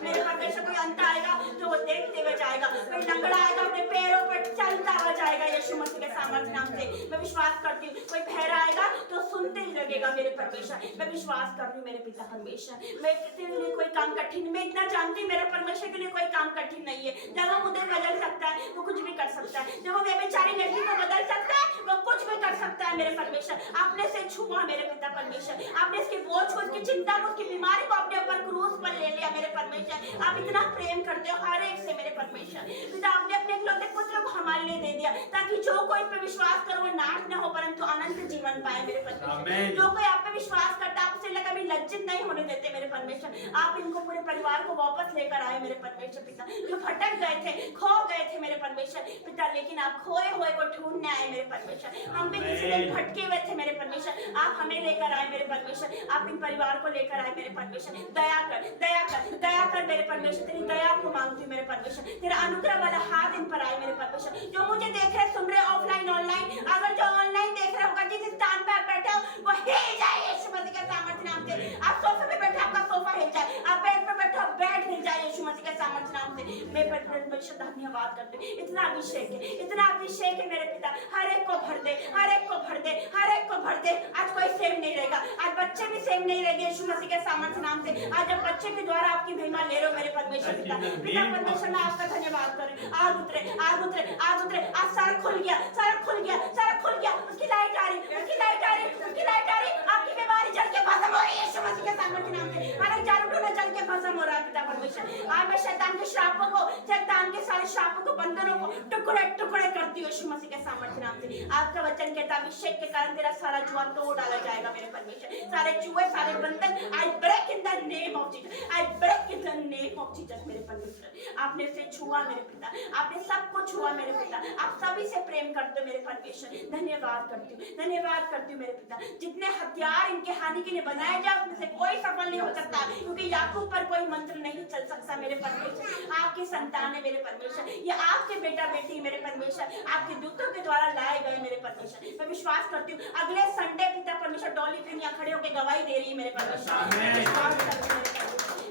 मेरे परमेश्वर। कोई अंत आएगा तो वो देखते हुए जाएगा, कोई लंगड़ा आएगा अपने पैरों पर चलता हुआ जाएगा यीशु मसीह के सामर्थ्य नाम से। मैं विश्वास करती हूँ, कोई बहरा आएगा तो सुनते ही लगेगा मेरे परमेश्वर। मैं विश्वास कर रही हूँ मेरे पिता परमेश्वर, मैं किसी के लिए कोई काम कठिन, मैं इतना जानती हूँ मेरे परमेश्वर के लिए कोई काम कठिन नहीं है। जब वो मुझे बदल सकता है, वो कुछ भी कर सकता है। जब वो बेचारी लड़की को बदल सकता है, वो कुछ भी कर सकता है मेरे परमेश्वर। आपने से छुआ मेरे पिता परमेश्वर, आपने इसके बोझ को, उसकी चिंता को, उसकी बीमारी को अपने ऊपर क्रूस पर ले लिया मेरे परमेश्वर। आप इतना प्रेम करते हो हर एक से मेरे परमेश्वर। पिता आपने अपने इकलौते पुत्र को हमारे लिए दे दिया, ताकि जो कोई इस पे विश्वास करे वो नाश न हो, परंतु अनंत जीवन पाए मेरे परमेश्वर। जो कोई आप पे विश्वास करता है, आप उसे कभी लज्जित नहीं होने देते मेरे परमेश्वर। आप इनको पूरे परिवार को वापस लेकर आए मेरे परमेश्वर पिता, जो भटक गए थे, खो गए थे मेरे परमेश्वर पिता, लेकिन आप खोए हुए को ढूंढने आए मेरे परमेश्वर। हम भी किसी दिन भटके हुए थे मेरे परमेश्वर, आप हमें लेकर आए मेरे परमेश्वर। आप इन परिवार को लेकर आए मेरे परमेश्वर। दया कर, दया कर, दया कर मेरे परमेश्वर। तेरी दया को मांगती हूँ मेरे परमेश्वर, तेरा अनुग्रह वाला हाथ इन पर आए मेरे परमेश्वर। जो मुझे देख रहे, सुन रहे, ऑफलाइन ऑनलाइन, अगर जो ऑनलाइन देख रहे होगा, जिस स्थान पे आप बैठे हो वो हिल जाए यीशु मसीह के सामर्थ्य नाम से। आप सोफे पे बैठे, आपका सोफा हिल जाए, आप बेड पे बैठे, बेड हिल जाए यीशु मसीह के सामर्थ्य नाम से। मैं परमेश्वर धन्यवाद करती हूँ, इतना अभिषेक है, इतना अभिषेक है मेरे पिता। हर एक को भर दे, हर एक को भर दे, हर एक को भर दे। आज कोई सेम नहीं रहेगा, आज बच्चे भी सेम नहीं रहेंगे यीशु मसीह के सामर्थ्य नाम से। आज जब बच्चे के द्वारा आपकी महिमा ले रहे हो मेरे परमेश्वर पिता, पिता परमेश्वर मैं आपका धन्यवाद करूँ। आग उतरे, आग उतरे, आग उतरे। आज सारा खुल गया, सारा खुल गया, सारा खुल गया। उसकी लाइट आ रही, उसकी लाइट आ रही, उसकी लाइट आ रही। आपकी बीमारी जल के खत्म हो रही है यीशु मसीह के सामर्थ्य नाम से। हर एक जान टूना जल के खत्म हो रहा है पिता परमेश्वर। आज मैं शैतान के श्रापों को, शैतान के सारे श्रापों को, बंधनों को टुकड़े टुकड़े करती हूँ यीशु मसीह के सामर्थ्य नाम से। आपका वचन कहता है अभिषेक के कारण तेरा सारा जुआ तोड़ डाला जाएगा मेरे परमेश्वर। सारे जुए, सारे बंधन, I break in the name of Jesus, I break in the name of Jesus मेरे परमेश्वर। आपने इसे छुआ मेरे पिता, आपने सबको छुआ मेरे पिता। आप सभी से प्रेम करते हो मेरे परमेश्वर। धन्यवाद करती हूँ, धन्यवाद करती हूँ मेरे पिता। जितने हथियार इनके हानि के लिए बनाए जाए, उसमें से कोई सफल नहीं हो सकता, क्योंकि याकूब पर कोई मंत्र नहीं चल सकता मेरे परमेश्वर। आपकी संतान है मेरे परमेश्वर, ये आपके बेटा बेटी मेरे परमेश्वर, आपके दूतों के द्वारा लाए गए मेरे परमेश्वर। मैं विश्वास करती हूँ अगले संडे पिता परमेश्वर डॉली फिर यहाँ खड़े होकर गवाही दे रही है मेरे परमेश्वर।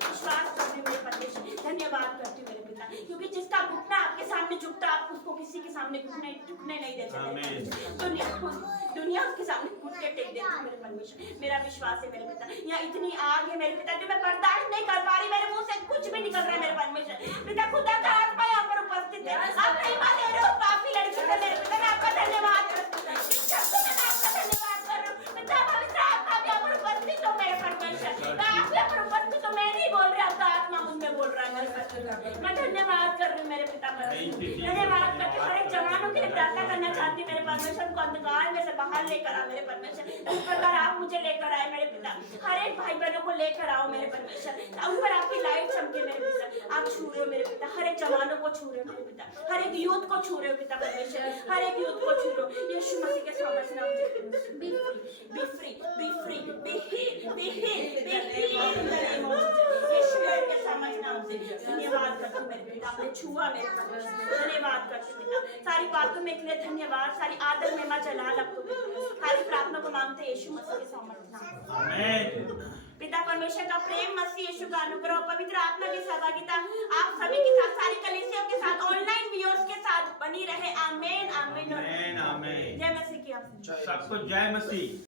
विश्वास करती हूँ मेरे परमेश्वर, धन्यवाद करती हूँ मेरे पिता, क्योंकि जिसका घुटना आपके सामने झुकता, आप उसको किसी के सामने झुकने नहीं देते। दुनिया उसके सामने घुटने टेक देती है मेरे परमेश्वर। मेरा विश्वास है मेरे पिता, यहाँ इतनी आग है मेरे पिता जो मैं बर्दाश्त नहीं कर पा रही, मेरे मुंह से कुछ भी निकल रहा है मेरे परमेश्वर। पिता खुदा का आत्मा यहाँ पर उपस्थित है, आप महिमा दे रहे हो पापी लड़की से मेरे पिता। मैं आपका धन्यवाद करती हूँ, इस शब्द में मैं आपका धन्यवाद कर रही हूँ पिता। पवित्र आत्मा यहाँ पर उपस्थित हो मेरे परमेश्वर। मैं आप यहाँ पर उपस्थित हो, मैं नहीं बोल रही, आपका आत्मा मुझ में बोल रहा है मेरे परमेश्वर। मैं धन्यवाद कर रही हूँ मेरे पिता परमेश्वर, धन्यवाद करती हूँ। हर एक जवानों के लिए परमेश्वर को अंधकार में से बाहर लेकर आओ मेरे परमेश्वर, इस प्रकार आप मुझे लेकर आए मेरे पिता। हर एक भाई बहनों को लेकर आओ मेरे परमेश्वर, उन पर आपकी लाइट चमके मेरे पिता। आप छू रहे हो मेरे पिता, हर एक जवानों को छू रहे हो मेरे पिता, हर एक यूथ को छू रहे हो पिता परमेश्वर, हर एक यूथ को छू रहे हो यीशु मसीह के सामर्थ्य नाम से। Be free, be free, be heal, be heal, be heal in the name of Jesus. Yeshu के सामर्थ्य नाम से धन्यवाद करता हूं मेरे पिता, आपने छुआ मेरे परमेश्वर, धन्यवाद करते पिता। सारी बातों में के लिए धन्यवाद, सारी आदर महिमा जलाल आपको देते हैं। सारी प्रार्थना को मांगते हैं यीशु मसीह के सामर्थ्य नाम से। आमीन। पिता परमेश्वर का प्रेम, मसीह यीशु का अनुग्रह, पवित्र आत्मा की सहभागिता आप सभी के साथ, सारी कलीसियों के साथ, ऑनलाइन व्यूअर्स के साथ बनी रहे। आमीन, आमीन और आमीन, आमीन। जय मसीह की आप सबको जय मसीह।